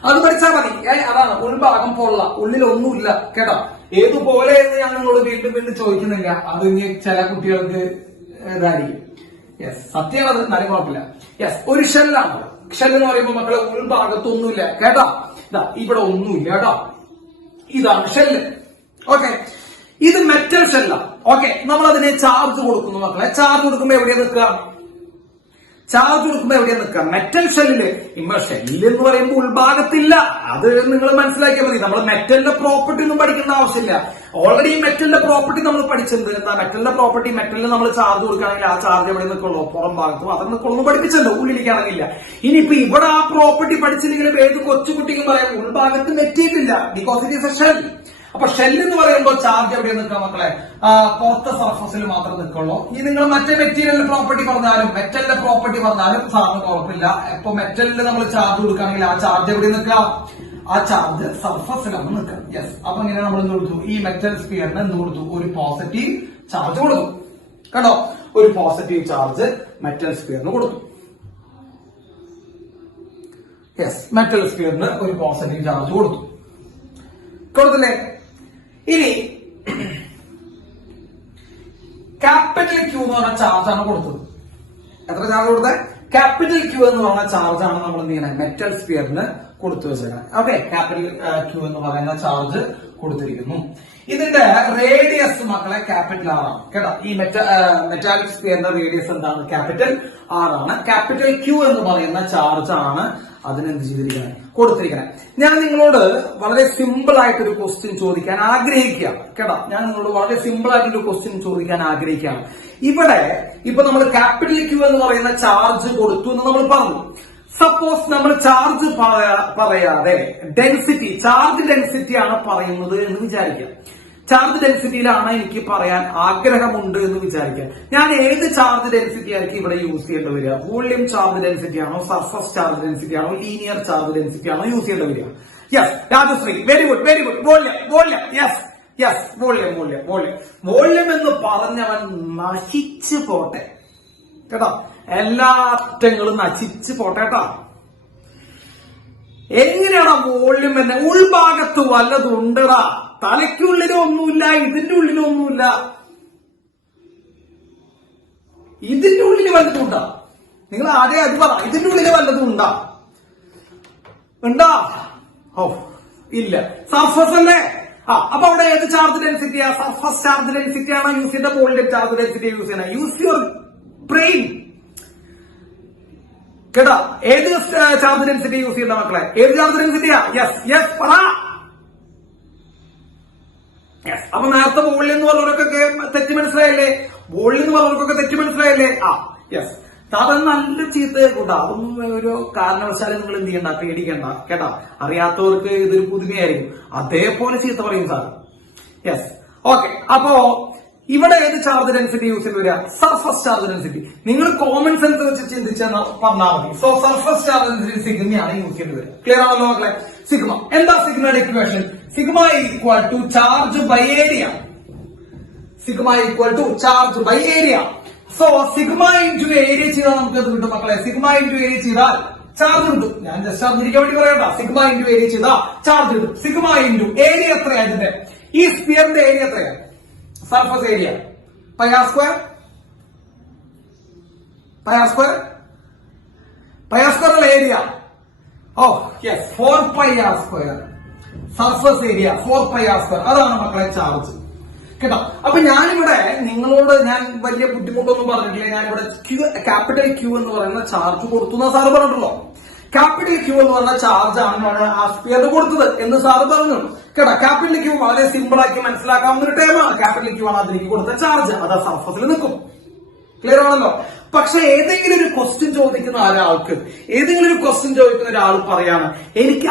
അത് പഠിച്ചാൽ മതി. അതാണ് ഉൾഭാഗം പൊള്ള, ഉള്ളിലൊന്നുമില്ല കേട്ടോ. ഏതുപോലെ എന്ന് ഞാൻ നിങ്ങളോട് വീണ്ടും ചോദിക്കുന്നില്ല. അത് ഇനി ചില കുട്ടികൾക്ക് ഇതായിരിക്കും. യെസ്, സത്യം അത് നല്ല കുഴപ്പമില്ല. യെസ്, ഒരു ഷെല്ലാണ്. ഷെൽ എന്ന് പറയുമ്പോൾ മക്കളെ ഉൾഭാഗത്തൊന്നുമില്ല കേട്ടോ. ഇതാ ഇവിടെ ഒന്നുമില്ല കേട്ടോ. ഇതാണ് ഷെല്ല്. ഓക്കെ, ഇത് മെറ്റൽ ഷെല്ലാണ്. ഓക്കെ, നമ്മൾ അതിനെ ചാർജ് കൊടുക്കുന്നു മക്കളെ. ചാർജ് കൊടുക്കുമ്പോ എവിടെയാ നിൽക്കുക? മെറ്റൽ ഷെല്ലില്. ഷെല്ല് എന്ന് പറയുമ്പോൾ ഉൾഭാഗത്തില്ല. അത് നിങ്ങൾ മനസ്സിലാക്കിയാൽ മതി. നമ്മൾ മെറ്റലിന്റെ പ്രോപ്പർട്ടി ഒന്നും പഠിക്കേണ്ട ആവശ്യമില്ല. ഓൾറെഡി മെറ്റലിന്റെ പ്രോപ്പർട്ടി നമ്മൾ പഠിച്ചിട്ടുണ്ട്. എന്താ മെറ്റലിന്റെ പ്രോപ്പർട്ടി? മെറ്റലിന് നമ്മൾ ചാർജ് കൊടുക്കുകയാണെങ്കിൽ ആ ചാർജ് എവിടെ നിൽക്കുള്ളൂ? പുറം ഭാഗത്തും അത് നിൽക്കുള്ളൂ പഠിപ്പിച്ചല്ലോ. ഉള്ളിലേക്കാണെന്നില്ല. ഇനിയിപ്പോ ഇവിടെ ആ പ്രോപ്പർട്ടി പഠിച്ചില്ലെങ്കിൽ ഏത് കൊച്ചുകുട്ടിക്കും പറയാം ഉൾഭാഗത്ത് മെറ്റിയിട്ടില്ല. Because it is a shell. അപ്പൊ ഷെല്ല് എന്ന് പറയുമ്പോൾ ചാർജ് എവിടെ നിൽക്കാം മക്കളെ? പുറത്തെ സർഫസിൽ മാത്രം നിൽക്കുള്ളൂ. ഈ നിങ്ങൾ മറ്റേ മെറ്റീരിയലിന്റെ പ്രോപ്പർട്ടി പറഞ്ഞാലും മെറ്റലിന്റെ പ്രോപ്പർട്ടി പറഞ്ഞാലും സാറിന് കുഴപ്പമില്ല. ഇപ്പൊ മെറ്റലിന് നമ്മൾ ചാർജ് കൊടുക്കുകയാണെങ്കിൽ ആ ചാർജ് എവിടെ നിൽക്കാം? ആ ചാർജ് സർഫസിലാണ് നിൽക്കാം. യെസ്. അപ്പൊ ഇങ്ങനെ നമ്മൾ എന്ത് കൊടുത്തു? ഈ മെറ്റൽ സ്പിയറിന് എന്ത് കൊടുത്തു? ഒരു പോസിറ്റീവ് ചാർജ് കൊടുത്തു കേട്ടോ. ഒരു പോസിറ്റീവ് ചാർജ് മെറ്റൽ സ്പിയറിന് കൊടുത്തു. യെസ്, മെറ്റൽ സ്ഫിയറിന് ഒരു പോസിറ്റീവ് ചാർജ് കൊടുത്തില്ലേ? ഇനി ക്യാപിറ്റൽ ക്യൂ എന്ന് പറഞ്ഞ ചാർജാണ് കൊടുത്തത്. എത്ര ചാർജ് കൊടുത്തത്? ക്യാപിറ്റൽ ക്യൂ എന്ന് പറഞ്ഞ ചാർജാണ് നമ്മൾ എന്ത് ചെയ്യണേ? മെറ്റൽ സ്ഫിയറിന് കൊടുത്തു വെച്ചേക്കണം. ഓക്കെ, ക്യാപിറ്റൽ ക്യൂ എന്ന് പറയുന്ന ചാർജ് കൊടുത്തിരിക്കുന്നു. ഇതിന്റെ റേഡിയസ് മക്കളെ ക്യാപിറ്റൽ ആർ ആണ് കേട്ടോ. ഈ മെറ്റാലിക് സ്ഫിയറിന്റെ റേഡിയസ് എന്താണ്? ക്യാപിറ്റൽ ആർ ആണ്. ക്യാപിറ്റൽ ക്യൂ എന്ന് പറയുന്ന ചാർജ് ആണ് അതിനെന്ത് ചെയ്തിരിക്കുന്നത്? കൊടുത്തിരിക്കുന്നത്. ഞാൻ നിങ്ങളോട് വളരെ സിമ്പിൾ ആയിട്ടൊരു ക്വസ്റ്റ്യൻ ചോദിക്കാൻ ആഗ്രഹിക്കുകയാണ് കേട്ടോ. ഞാൻ നിങ്ങളോട് വളരെ സിമ്പിൾ ആയിട്ടൊരു ക്വസ്റ്റ്യൻ ചോദിക്കാൻ ആഗ്രഹിക്കുകയാണ്. ഇവിടെ ഇപ്പൊ നമ്മൾ ക്യാപിറ്റൽ ക്യൂ എന്ന് പറയുന്ന ചാർജ് കൊടുത്തു എന്ന് നമ്മൾ പറഞ്ഞു. സപ്പോസ് നമ്മൾ ചാർജ് പറയാതെ ഡെൻസിറ്റി, ചാർജ് ഡെൻസിറ്റി ആണ് പറയുന്നത് എന്ന് വിചാരിക്കാം. ചാർജ് ഡെൻസിറ്റിയിലാണ് എനിക്ക് പറയാൻ ആഗ്രഹമുണ്ട് എന്ന് വിചാരിക്കാം. ഞാൻ ഏത് ചാർജ് ഡെൻസിറ്റി ആയിരിക്കും ഇവിടെ യൂസ് ചെയ്യേണ്ടി വരിക? വോളിയം ചാർജ് ഡെൻസിറ്റി ആണോ, സർഫസ് ചാർജ് ഡെൻസിറ്റി ആണോ, ലീനിയർ ചാർജ് ഡെൻസിറ്റി ആണോ യൂസ് ചെയ്യേണ്ടി വരിക? Yes, Rajashree, very good very good. Volume yes yes, volume എന്ന് പറഞ്ഞവൻ നശിച്ചു പോട്ടെ കേട്ടോ. എല്ലാ അറ്റങ്ങളും നശിച്ചു പോട്ടെ കേട്ടോ. എങ്ങനെയാണ് വോളിയം എന്നെ? ഉൾഭാഗത്ത് വല്ലതും ഉണ്ടടാ? തലയ്ക്കുള്ളിലും ഒന്നുമില്ല, ഇതിന്റെ ഉള്ളിലും ഒന്നുമില്ല. ഇതിന്റെ ഉള്ളിൽ വല്ലതും ഉണ്ടാ? നിങ്ങൾ ആദ്യം അത് പറ. ഇതിന്റെ ഉള്ളിൽ വല്ലതും ഉണ്ടാ? ഓ ഇല്ല. സർഫസ് അല്ലേ? അപ്പൊ അവിടെ ഏത് ചാർജ് ഡെൻസിറ്റിയാ? സർഫസ് ചാർജ് ഡെൻസിറ്റി ആണോ യൂസ് ചെയ്യേണ്ട? വോളിയം ചാർജ് ഡെൻസിറ്റി യൂസ് ചെയ്യണം? യൂസ് യുവർ ബ്രെയിൻ കേട്ടാ. ഏത് ചാർജ് ഡെൻസിറ്റി യൂസ് ചെയ്യേണ്ട മക്കളെ? ഏത് ചാർജ് ഡെൻസിറ്റിയാ? യെസ് പറ. അപ്പൊ നേരത്തെ വോളിയം എന്ന് പറഞ്ഞവർക്കൊക്കെ തെറ്റ് മനസ്സിലായല്ലേ? വോളിയം എന്ന് പറഞ്ഞവർക്കൊക്കെ തെറ്റ് മനസ്സിലായല്ലേ? യെസ്. സാധാരണ നല്ല ചീത്ത കൂട്ടാ. അതൊന്നും ഒരു കാരണവശാലും നിങ്ങൾ എന്ത് ചെയ്യണ്ട, പേടിക്കണ്ട കേട്ടാ. അറിയാത്തവർക്ക് ഇതൊരു പുതുമയായിരിക്കും. അതേപോലെ ചീത്ത പറയും സാർ. Yes, okay. അപ്പോ ഇവിടെ ഏത് ചാർജ് ഡെൻസിറ്റി യൂസ് ചെയ്ത് വരിക? Surface charge density. നിങ്ങൾ കോമൺ സെൻസ് വെച്ച് ചിന്തിച്ചെന്ന് പറഞ്ഞാൽ മതി. സോ സർഫസ് ചാർജ് ഡെൻസിറ്റി സിഗ്മയാണ് യൂസ് ചെയ്ത് വരിക. ക്ലിയർ ആണല്ലോ മക്കളെ? സിഗ്മ എന്താ? സിഗ്മയുടെ equation sigma equal to charge by area. Sigma equal to charge by area. So sigma into area ചെയ്താൽ നമുക്ക് ഇത് കിട്ടും മക്കളെ. സിഗ്മ ഇൻറ്റു ഏരിയ ചെയ്താൽ ചാർജ് കിട്ടും. ഞാൻ ജസ്റ്റ് അറിഞ്ഞിരിക്കാൻ വേണ്ടി പറയണ്ട. സിഗ്മ ഇൻറ്റു ഏരിയ ചെയ്താൽ ചാർജ് കിട്ടും. സിഗ്മ ഇൻറ്റു ഏരിയ എത്രയാ? ഇതിന്റെ ഈ സ്ഫിയറിന്റെ ഏരിയ എത്രയാ? Surface area pi R square അല്ല area. Oh yes, 4 pi R square. Surface area 4 pi R square. അതാണ് മക്കളെ ചാർജ് കേട്ടോ. അപ്പൊ ഞാനിവിടെ നിങ്ങളോട് ഞാൻ വലിയ ബുദ്ധിമുട്ടൊന്നും പറഞ്ഞിട്ടില്ല. ഞാനിവിടെ ക്യാപിറ്റൽ ക്യൂ എന്ന് പറയുന്ന ചാർജ് കൊടുത്തു എന്ന് സാറ് പറഞ്ഞിട്ടുള്ളൂ. ക്യാപിറ്റൽ ക്യൂ എന്ന് പറഞ്ഞ ചാർജ് ആണ് ആ സ്ഫിയറിന് കൊടുത്തത് എന്ന് സാറ് പറഞ്ഞു കേട്ടോ. ക്യാപിറ്റൽ ക്യൂ വളരെ സിമ്പിൾ ആക്കി മനസ്സിലാക്കാവുന്ന ഒരു ടേമാണ്. ക്യാപിറ്റൽ ക്യൂ ആണ് അതിലേക്ക് കൊടുത്ത ചാർജ്. അത് ആ സർഫസിൽ നിൽക്കും. ക്ലിയർ ആണല്ലോ? പക്ഷെ ഏതെങ്കിലും ഒരു ക്വസ്റ്റ്യൻ ചോദിക്കുന്ന ഒരാൾക്ക്, ഏതെങ്കിലും ഒരു ക്വസ്റ്റ്യൻ ചോദിക്കുന്ന ഒരാൾ പറയാണ്,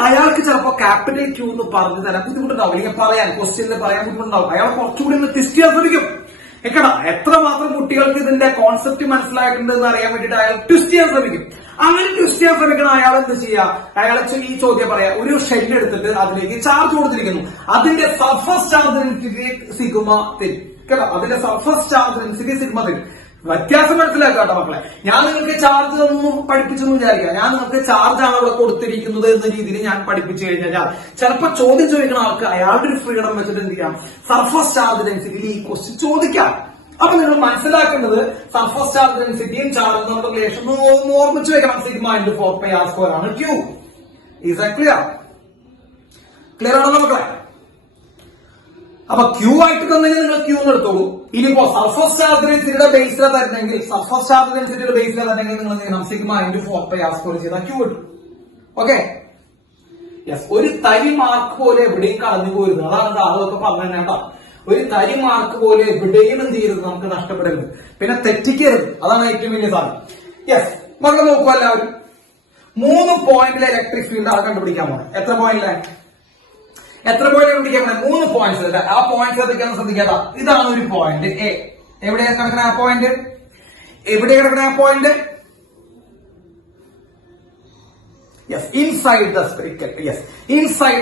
അയാൾക്ക് ചിലപ്പോ ക്യാപിറ്റൽ ക്യൂ എന്ന് പറഞ്ഞു തരാൻ ബുദ്ധിമുട്ടുണ്ടാവും. അല്ലെങ്കിൽ പറയാൻ ക്വസ്റ്റ്യനിൽ പറയാൻ ബുദ്ധിമുട്ടുണ്ടാവും. അയാൾ കുറച്ചുകൂടി ഒന്ന് ട്വിസ്റ്റ് ചെയ്യാൻ ശ്രമിക്കും. എക്കടാ, എത്രമാത്രം കുട്ടികൾക്ക് ഇതിന്റെ കോൺസെപ്റ്റ് മനസ്സിലായിട്ടുണ്ട് എന്ന് അറിയാൻ വേണ്ടിയിട്ട് അയാൾ ട്വിസ്റ്റ് ചെയ്യാൻ ശ്രമിക്കും. അങ്ങനെ ട്വിസ്റ്റ് ചെയ്യാൻ ശ്രമിക്കണം അയാൾ എന്ത് ചെയ്യാ? അയാൾ ഈ ചോദ്യം പറയാ, ഒരു ഷെഡ് എടുത്തിട്ട് അതിലേക്ക് ചാർജ് കൊടുത്തിരിക്കുന്നു. അതിന്റെ സർഫസ് ചാർജ് ഡെൻസിറ്റി സിഗ്മ തരും കേട്ടോ. അതിന്റെ സർഫസ് ചാർജ് ഡെൻസിറ്റി സിഗ്മ തരും. വ്യത്യാസം മനസ്സിലാക്കുക കേട്ടോ മക്കളെ. ഞാൻ നിങ്ങൾക്ക് ചാർജ് ഒന്നും പഠിപ്പിച്ചെന്ന് വിചാരിക്കുക. ഞാൻ നിങ്ങൾക്ക് ചാർജ് ആണ് അവിടെ കൊടുത്തിരിക്കുന്നത് എന്ന രീതിയിൽ ഞാൻ പഠിപ്പിച്ചു കഴിഞ്ഞാൽ ചിലപ്പോൾ ചോദ്യം ചോദിക്കുന്ന ആൾക്ക് അയാളുടെ ഒരു ഫ്രീഡം വെച്ചിട്ട് എന്ത് ചെയ്യാം? സർഫസ് ചാർജ് ഡെൻസിറ്റിയിൽ ഈ ക്വസ്റ്റ്യൻ ചോദിക്കാം. അപ്പൊ നിങ്ങൾ മനസ്സിലാക്കേണ്ടത് സർഫസ് ചാർജ് ഡെൻസിറ്റിയും ചാർജ് നമ്മുടെ റിലേഷൻ ഓർമ്മിച്ചു വെക്കണം. Sigma into 4 pi R square ആണ് Q. Is that clear? Clear ആണോ മക്കളെ? അപ്പൊ ക്യൂ ആയിട്ട് തന്നെങ്കിൽ നിങ്ങൾ ക്യൂ എന്ന് എടുത്തോളൂ. ഇനിയിപ്പോ സർഫസ് ചാർജ് ഡെൻസിറ്റിയുടെ ബേസിലെ തരണമെങ്കിൽ, സർഫസ് ചാർജ് ഡെൻസിറ്റിയുടെ ബേസിലെ തരണമെങ്കിൽ നിങ്ങൾ എന്ത് ചെയ്യണം? Sigma into 4 pi R square ചെയ്താൽ ക്യൂ കിട്ടും. Okay, yes. ഒരു തരി മാർക്ക് പോലെ എവിടെയും കളഞ്ഞു പോയിരുന്നു. അതാണ് ആളുകളൊക്കെ പറഞ്ഞു കേട്ടോ. ഒരു തരി മാർക്ക് പോലെ എവിടെയും എന്ത് ചെയ്യരുത്, നമുക്ക് നഷ്ടപ്പെടരുത്. പിന്നെ തെറ്റിക്കരുത്. അതാണ് ഏറ്റവും വലിയ സാധനം. യെസ്, മക്കളെ നോക്കുക എല്ലാവരും. 3 പോയിന്റിലെ ഇലക്ട്രിക് ഫീൽഡ് ആണ് കണ്ടുപിടിക്കാൻ പോകണം. എത്ര പോയിന്റ് കണ്ടുപിടിക്കാൻ പോകണം? 3 പോയിന്റ്സ്. ആ പോയിന്റ്സ് ഏതൊക്കെയാണെന്ന് ശ്രദ്ധിക്കാത്ത. ഇതാണ് ഒരു പോയിന്റ് എ. എവിടെയാണ് കിടക്കുന്ന ആ point? Yes, inside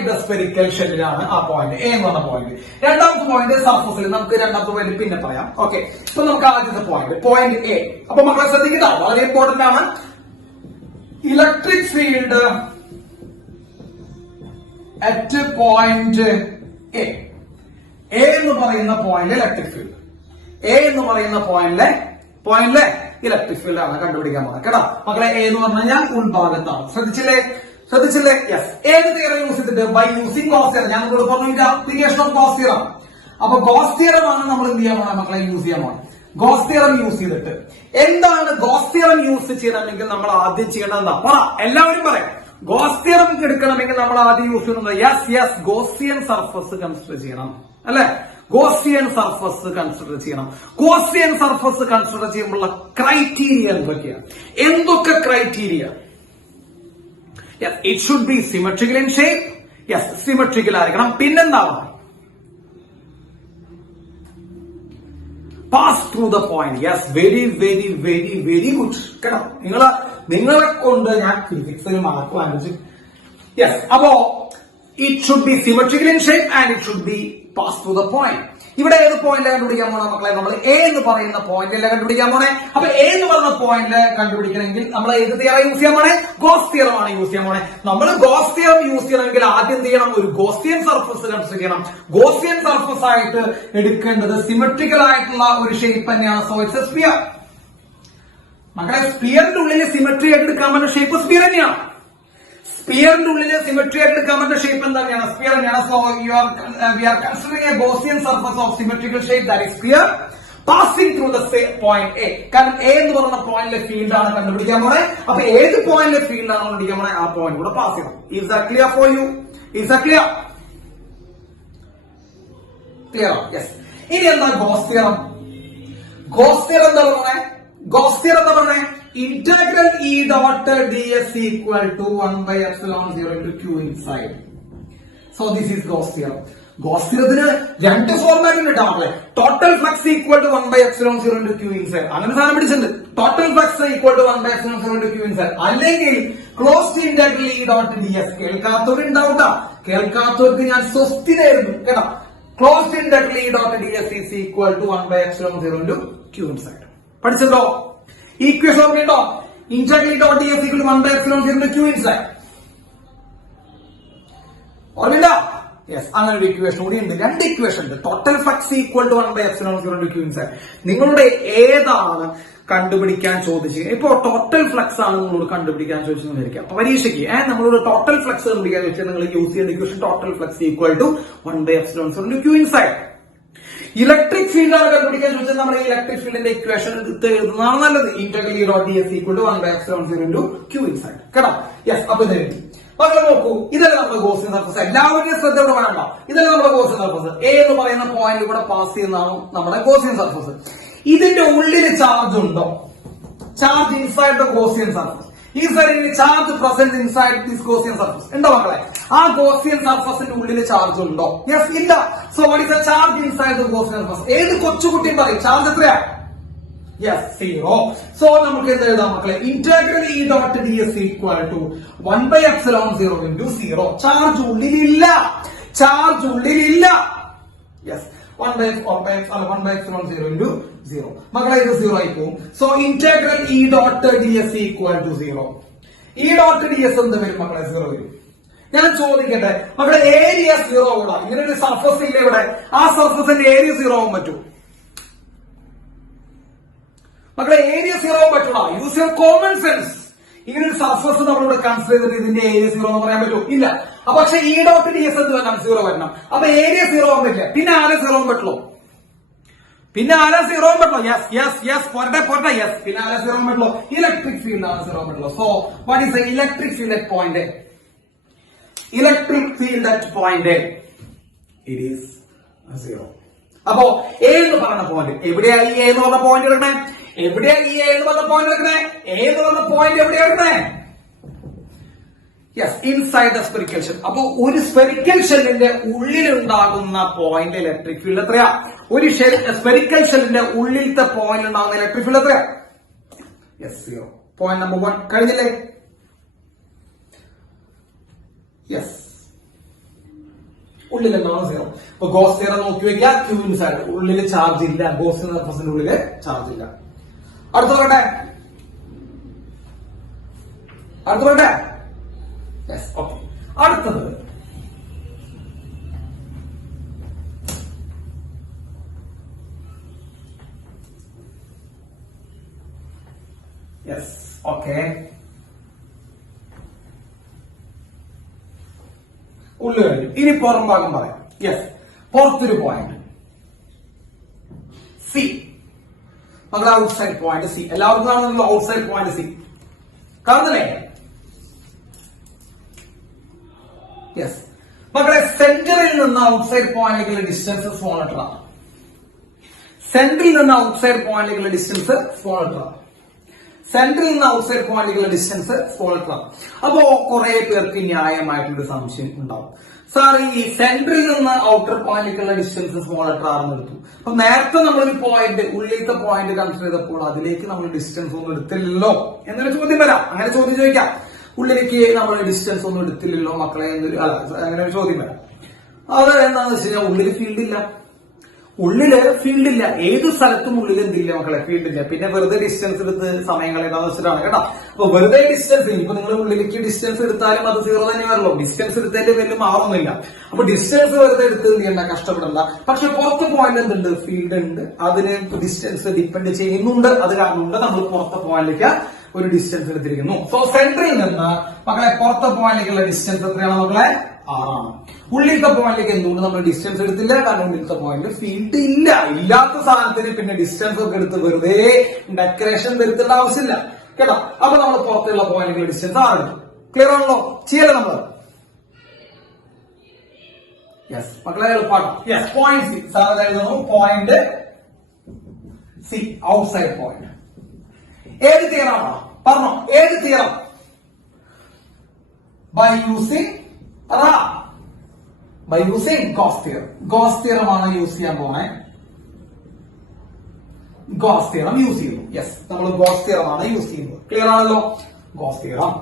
the spherical ഷെല്ലിലാണ് ആ പോയിന്റ് എ എന്ന് പറഞ്ഞ പോയിന്റ്. രണ്ടാമത്തെ പോയിന്റ് സർഫസിൽ. നമുക്ക് രണ്ടാമത്തെ പോയിന്റ് പിന്നെ പറയാം. ഓക്കെ, ഇപ്പൊ നമുക്ക് ആദ്യത്തെ പോയിന്റ് എ. അപ്പൊ മക്കളെ ശ്രദ്ധിക്കുക, വളരെ ഇമ്പോർട്ടന്റ് ആണ്. Electric field at point A. A എന്ന് പറയുന്ന പോയിന്റ് ഇലക്ട്രിക് ഫീൽഡ്. എ എന്ന് പറയുന്ന പോയിന്റിലെ ഇലക്ട്രിക് ഫീൽഡ് ആണ് കണ്ടുപിടിക്കാൻ പോകുന്നത് കേട്ടോ മക്കളെ. എ എന്ന് പറഞ്ഞു കഴിഞ്ഞാൽ ഉൾഭാഗത്താണ്. ശ്രദ്ധിച്ചില്ലേ? യെസ്. ഏത് തിയറം യൂസ് ചെയ്തിട്ട്? By using Gauss theorem. ഞാൻ നിങ്ങളോട് പറഞ്ഞു ആപ്ലിക്കേഷൻ ഓഫ് ഗോസ് തിയറം. അപ്പൊ ഗോസ് തിയറം ആണ് നമ്മൾ എന്ത് ചെയ്യാൻ പോണേ മക്കളെ? യൂസ് ചെയ്യാൻ പോണേ. ഗോസ് തിയറം യൂസ് ചെയ്തിട്ട് എന്താണ് ഗോസ് തിയറം യൂസ് ചെയ്യണമെങ്കിൽ നമ്മൾ ആദ്യം ചെയ്യേണ്ടത് എന്താ? എല്ലാവരും പറയാം. ഗോസ് തിയറം എടുക്കണമെങ്കിൽ നമ്മൾ ആദ്യം യൂസ് ചെയ്യുന്നത് യെസ് ഗോസിയൻ സർഫസ് കൺസിഡർ ചെയ്യണം അല്ലെ? ഗോസിയൻ സർഫസ് കൺസിഡർ ചെയ്യണം. ഗോസിയൻ സർഫസ് കൺസിഡർ ചെയ്യുമ്പോഴുള്ള ക്രൈറ്റീരിയ എന്തൊക്കെയാണ്? എന്തൊക്കെ criteria? Yes, it should be symmetrical in shape. Yes, symmetrical ആയിരിക്കണം. പിന്നെന്താവണം? Pass through the point. Yes, very very very very good കേട്ടോ. നിങ്ങളെ കൊണ്ട് ഞാൻ ഫിസിക്സിൽ മാർക്ക് വാങ്ങിച്ചു. യെസ്, അപ്പോ it should be symmetrical in shape and it should be pass through the point. ഇവിടെ ഏത് പോയിന്റ് കണ്ടുപിടിക്കാൻ പോണേ മക്കളെ? നമ്മൾ എ എന്ന് പറയുന്ന പോയിന്റിലെ കണ്ടുപിടിക്കാൻ പോണേ. അപ്പൊ എ എന്ന് പറയുന്ന പോയിന്റ് കണ്ടുപിടിക്കണമെങ്കിൽ നമ്മൾ ഏത് തിയറം യൂസ് ചെയ്യാൻ പോണേ? ഗോസ് തിയറം ആണ് യൂസ് ചെയ്യാൻ പോണേ. നമ്മൾ ഗോസ് തിയറം യൂസ് ചെയ്യണമെങ്കിൽ ആദ്യം എന്ത് ചെയ്യണം? ഒരു ഗോസിയൻ സർഫസ് കൺസിഡർ ചെയ്യണം. ഗോസിയൻ സർഫസ് ആയിട്ട് എടുക്കേണ്ടത് സിമെട്രിക്കൽ ആയിട്ടുള്ള ഒരു ഷേപ്പ് തന്നെയാണ്. So it's A sphere. മക്കളെ, സ്ഫിയറിന്റെ ഉള്ളിൽ സിമെട്രി ആയിട്ട് എടുക്കാൻ പറ്റുന്ന ഷേപ്പ് സ്ഫിയർ തന്നെയാണ്. സ്ഫിയറിന്റെ ഉള്ളിൽ സിമെട്രി ആയിട്ട് എടുക്കാൻ പറ്റുന്ന ഷേപ്പ് എന്താണ്? സ്ഫിയർ തന്നെയാണ്. So we are considering a Gaussian surface of symmetrical shape that is sphere passing through the point A. കാരണം എ എന്ന് പറയുന്ന പോയിന്റിലെ ഫീൽഡ് ആണ് കണ്ടുപിടിക്കാൻ പോണേ. അപ്പൊ ഏത് പോയിന്റിലെ ഫീൽഡ് ആണ് കണ്ടുപിടിക്കാൻ പോണേ? ആ പോയിന്റ് കൂടെ പാസ് ചെയ്യണം. Is that clear for you? Is that clear? Clear? Yes. ഇനി എന്താ ഗോസ് തിയറം? ഗോസ് തിയറം എന്താ പറഞ്ഞേ? ഗോസ് തിയറം എന്താ പറഞ്ഞേ? Integral E dot ds equal to 1 by epsilon 0 into q inside. So this is Gauss theorem. Gauss theoremത്തിന് രണ്ട് format ഉണ്ട് കേട്ടോ. Total flux equal to 1 by epsilon 0 into q inside. അങ്ങനെ സാധനം പിടിച്ചിട്ടുണ്ട്. Total flux equal to 1 by epsilon 0 into q inside. അല്ലെങ്കിൽ closed integral E dot ds. കേൾക്കാത്തവരുണ്ടാവൂട്ടാ. കേൾക്കാത്തവർക്ക് ഞാൻ സ്വസ്തിരായിരുന്നു കേട്ടോ. Closed integral E dot ds is equal to 1 by epsilon 0 into q inside. പഠിച്ചല്ലോ? Equation ഓർമ്മയുണ്ടോ? Integral dot ds equal to 1 by epsilon 0 into q inside. ഓർമ്മയില്ല? Yes, അങ്ങനെ ഒരു ഇക്വേഷൻ കൂടി ഉണ്ട്. രണ്ട് ഇക്വേഷൻ ഉണ്ട്. Total flux equal to 1 by epsilon 0 into q inside. നിങ്ങളുടെ ഏതാണ് കണ്ടുപിടിക്കാൻ ചോദിച്ചത്? ഇപ്പോ ടോട്ടൽ ഫ്ലക്സ് ആണ് നിങ്ങളോട് കണ്ടുപിടിക്കാൻ ചോദിച്ചെന്ന് വിചാരിക്കാം. അപ്പൊ പരീക്ഷയ്ക്ക് നമ്മളോട് ടോട്ടൽ ഫ്ലക്സ് കണ്ടുപിടിക്കാൻ ചോദിച്ചാൽ നിങ്ങൾ യൂസ് ചെയ്യുന്ന equation total flux equal to 1 by epsilon 0 into q inside. Electric field ആണ് കണ്ടുപിടിക്കാൻ ചോദിച്ചാൽ നമ്മൾ ഇലക്ട്രിക് ഫീൽഡിന്റെ ഇക്വേഷൻ എഴുതുന്നതാണ് നല്ലത്. Integral E dot ds equal to 1 by epsilon 0 into q inside. കേട്ടോ? യെസ്. അപ്പൊ ഇത് മക്കളെ നോക്കൂ, ഇതല്ലേ നമ്മുടെ ഗോസിയൻ സർഫസ്. എല്ലാവരുടെയും ശ്രദ്ധ ഇവിടെ വേണ്ട. ഇതല്ലേ നമ്മുടെ ഗോസിയൻ സർഫസ്. എ എന്ന് പറയുന്ന പോയിന്റ് ഇവിടെ പാസ് ചെയ്യുന്നതാണ് നമ്മുടെ ഗോസിയൻ സർഫസ്. ഇതിന്റെ ഉള്ളിൽ ചാർജ് ഉണ്ടോ? Charge inside the Gaussian surface. Is there any charge present inside this Gaussian surface? ഉണ്ടോ മക്കളെ? ആ ഗോസിയൻ സർഫസിന്റെ ഉള്ളിൽ ചാർജ് ഉണ്ടോ? യെസ്, ഇല്ല. So what is the charge inside the Gaussian surface? ഏത് കൊച്ചുകുട്ടിയും പറയും ചാർജ് എത്രയാ? യെസ്, 0. സോ നമുക്ക് എന്ത് എഴുതാം മക്കളെ? Integral E dot ds equal to 1 by epsilon 0 into 0. Charge ഉള്ളിലില്ല. ചാർജ് ഉള്ളിലില്ല. Yes, 1 by epsilon 0 into 0. മക്കളെ ഇത് 0 ആയി പോകും. So integral E dot ds equal to 0. E dot ds എന്ത് വരും മക്കളെ? 0 വരും. ഞാൻ ചോദിക്കട്ടെ മക്കളെ, ഏരിയ 0 കൂടാ. ഇങ്ങനെ ഒരു സർഫസ് ഇല്ല ഇവിടെ. ആ സർഫസിന്റെ ഏരിയ 0 ആവാൻ പറ്റും മക്കളെ? ഏരിയ 0 ആവാൻ പറ്റൂടാ. Use your common sense. ഇങ്ങനെ ഒരു സർഫസ് നമ്മളിവിടെ കൺസിഡർ ചെയ്തിട്ട് ഇതിന്റെ ഏരിയ 0 എന്ന് പറയാൻ പറ്റുമോ? ഇല്ല. പക്ഷെ E dot ds എന്ത് വരണം? 0 വരണം. അപ്പൊ ഏരിയ 0 ആവാൻ പറ്റില്ല. പിന്നെ ആരെ 0 ആവാൻ പറ്റുള്ളൂ? പിന്നെ ആരെ 0 ആവാൻ പറ്റുള്ളൂ? യെസ് പോരട്ടെ. യെസ്, പിന്നെ ആരെ 0 ആവാൻ പറ്റുള്ളൂ? ഇലക്ട്രിക് ഫീൽഡ് ആണ് 0 ആവാൻ പറ്റുള്ളൂ. So what is the electric field at point A? Electric field at point A, it is 0. അപ്പോ എ എന്ന് പറയുന്ന പോയിന്റ് എവിടെയായി? എ എന്ന് പറഞ്ഞ പോയിന്റ് എടുക്കണേ. എവിടെയാണ് ഈ എ എന്ന് പറഞ്ഞ പോയിന്റ് എടുക്കണേ? എ എന്ന് പറഞ്ഞ പോയിന്റ് എവിടെയാ എടുക്കണേ? Yes, inside the spherical shell. അപ്പൊ ഒരു സ്പെറിക്കൽ ഷെല്ലിന്റെ ഉള്ളിലുണ്ടാകുന്ന പോയിന്റ് ഇലക്ട്രിക് ഫീൽഡ് എത്രയാ? ഒരു സ്പെറിക്കൽ ഷെല്ലിന്റെ ഉള്ളിലത്തെ പോയിന്റ് ഉണ്ടാകുന്ന ഇലക്ട്രിക് ഫീൽഡ് എത്രയാ? യെസ്, 0. പോയിന്റ് നമ്പർ 1 കഴിഞ്ഞില്ലേ? യെസ്, ഉള്ളിലെന്നാണ് 0. അപ്പൊ ഗോസ് തിയറം നോക്കി വെക്കുക. q ഇൻസൈഡ്, ഉള്ളില് ചാർജ് ഇല്ല. ഗോസിയൻ സർഫസിന്റെ ഉള്ളില് ചാർജ് ഇല്ല. അടുത്ത പറയട്ടെ. Yes, okay. അടുത്തത് യെസ് ഓക്കെ. ഉള്ളു കഴിഞ്ഞു. ഇനി പുറം ഭാഗം പറയാം. യെസ്, പുറത്തൊരു പോയിന്റ് സി. മക്കളെ ഔട്ട്സൈഡ് പോയിന്റ് സി എല്ലാവർക്കും കാണുന്നല്ലോ. ഔട്ട്സൈഡ് പോയിന്റ് സി കാണുന്നില്ലേ? യെസ് മക്കളെ, സെന്ററിൽ നിന്ന് ഔട്ട്സൈഡ് പോയിന്റിലേക്കുള്ള ഡിസ്റ്റൻസ് സ്മോൾ ലെറ്റർ ആണ്. സെന്ററിൽ നിന്ന് ഔട്ട്സൈഡ് പോയിന്റിലേക്കുള്ള ഡിസ്റ്റൻസ് സ്മോൾ ലെറ്റർ ആണ്. സെന്ററിൽ നിന്ന് ഔട്ട്സൈഡ് പോയിന്റിലേക്കുള്ള ഡിസ്റ്റൻസ് സ്മോൾ ലെറ്റർ ആണ്. അപ്പോ കുറെ പേർക്ക് ന്യായമായിട്ടൊരു സംശയം ഉണ്ടാവും. സാർ, ഈ സെന്ററിൽ നിന്ന് ഔട്ടർ പോയിന്റിലേക്കുള്ള ഡിസ്റ്റൻസ് സ്മോൾ ലെറ്റർ ആണെന്ന് എടുത്തു. അപ്പൊ നേരത്തെ നമ്മളൊരു പോയിന്റ്, ഉള്ളിലത്തെ പോയിന്റ് കൺസിഡർ ചെയ്തപ്പോൾ അതിലേക്ക് നമ്മൾ ഡിസ്റ്റൻസ് ഒന്നും എടുത്തില്ലല്ലോ എന്നൊരു ചോദ്യം വരാം. അങ്ങനെ ചോദ്യം ചോദിക്കാം. ഉള്ളിലേക്ക് നമ്മൾ ഡിസ്റ്റൻസ് ഒന്നും എടുത്തില്ലല്ലോ മക്കളെ എന്നൊരു അങ്ങനെ ഒരു ചോദ്യം വരാം. അത് എന്താണെന്ന് വെച്ച് കഴിഞ്ഞാൽ ഉള്ളിൽ ഫീൽഡ് ഇല്ല. ഉള്ളില് ഫീൽഡ് ഇല്ല. ഏത് സ്ഥലത്തും ഉള്ളിൽ എന്തില്ല മക്കളെ? ഫീൽഡ് ഇല്ല. പിന്നെ വെറുതെ ഡിസ്റ്റൻസ് എടുത്ത് സമയം കളയുന്ന വെച്ചിട്ടാണ് കേട്ടോ. അപ്പൊ വെറുതെ ഡിസ്റ്റൻസ്, ഇപ്പൊ നിങ്ങൾ ഉള്ളിലേക്ക് ഡിസ്റ്റൻസ് എടുത്താലും അത് സീറോ തന്നെ വരുള്ളൂ. ഡിസ്റ്റൻസ് എടുത്തതിന്റെ വലിയ മാറുന്നില്ല. അപ്പൊ ഡിസ്റ്റൻസ് വെറുതെ എടുത്ത് എന്ത് ചെയ്യണ്ട, കഷ്ടപ്പെടണ്ട. പക്ഷെ പുറത്ത് പോയിന്റ് എന്തുണ്ട്? ഫീൽഡ് ഉണ്ട്. അതിന് ഡിസ്റ്റൻസ് ഡിപ്പെൻഡ് ചെയ്യുന്നുണ്ട്. അത് കാരണം കൊണ്ട് നമ്മൾ പുറത്തെ പോയിന്റിലേക്ക് ഒരു ഡിസ്റ്റൻസ് എടുത്തിരിക്കുന്നു. സോ സെന്ററിൽ നിന്ന് മക്കളെ പുറത്തെ പോയിന്റിലേക്കുള്ള ഡിസ്റ്റൻസ് എത്രയാണ് മക്കളെ? 6 ആണ്. ഉള്ളിലത്തെ പോയിന്റിലേക്ക് എന്തുകൊണ്ട് നമ്മൾ ഡിസ്റ്റൻസ് എടുത്തില്ല? കാരണം ഉള്ളിലത്തെ പോയിന്റിൽ ഫീൽഡ് ഇല്ല. ഇല്ലാത്ത സാധനത്തിന് പിന്നെ ഡിസ്റ്റൻസ് ഒക്കെ എടുത്ത് വെറുതെ ഡെക്കറേഷൻ വരുത്തേണ്ട ആവശ്യമില്ല കേട്ടോ. അപ്പൊ നമ്മൾ പുറത്തുള്ള പോയിന്റിലേക്കുള്ള ഡിസ്റ്റൻസ് 6 എടുത്തു. ക്ലിയർ ആണല്ലോ? ചെയ്യല്ലേ നമ്മള്? യെസ് മക്കളെ, എളുപ്പമാണ്. Yes, point C. സാർ എഴുതുന്നു പോയിന്റ് സി, ഔട്ട്സൈഡ് പോയിന്റ്. ഏത് തിയറാണോ പറഞ്ഞോ? ഏത് theorem? By using Gauss theorem. Gauss തിയറമാണ് യൂസ് ചെയ്യാൻ പോണേ. ഗോസ് തിയറം യൂസ് ചെയ്യുന്നു. യെസ്, നമ്മൾ ഗോസ് തിയറമാണ് യൂസ് ചെയ്യുന്നത്. ക്ലിയർ ആണല്ലോ? Gauss theorem.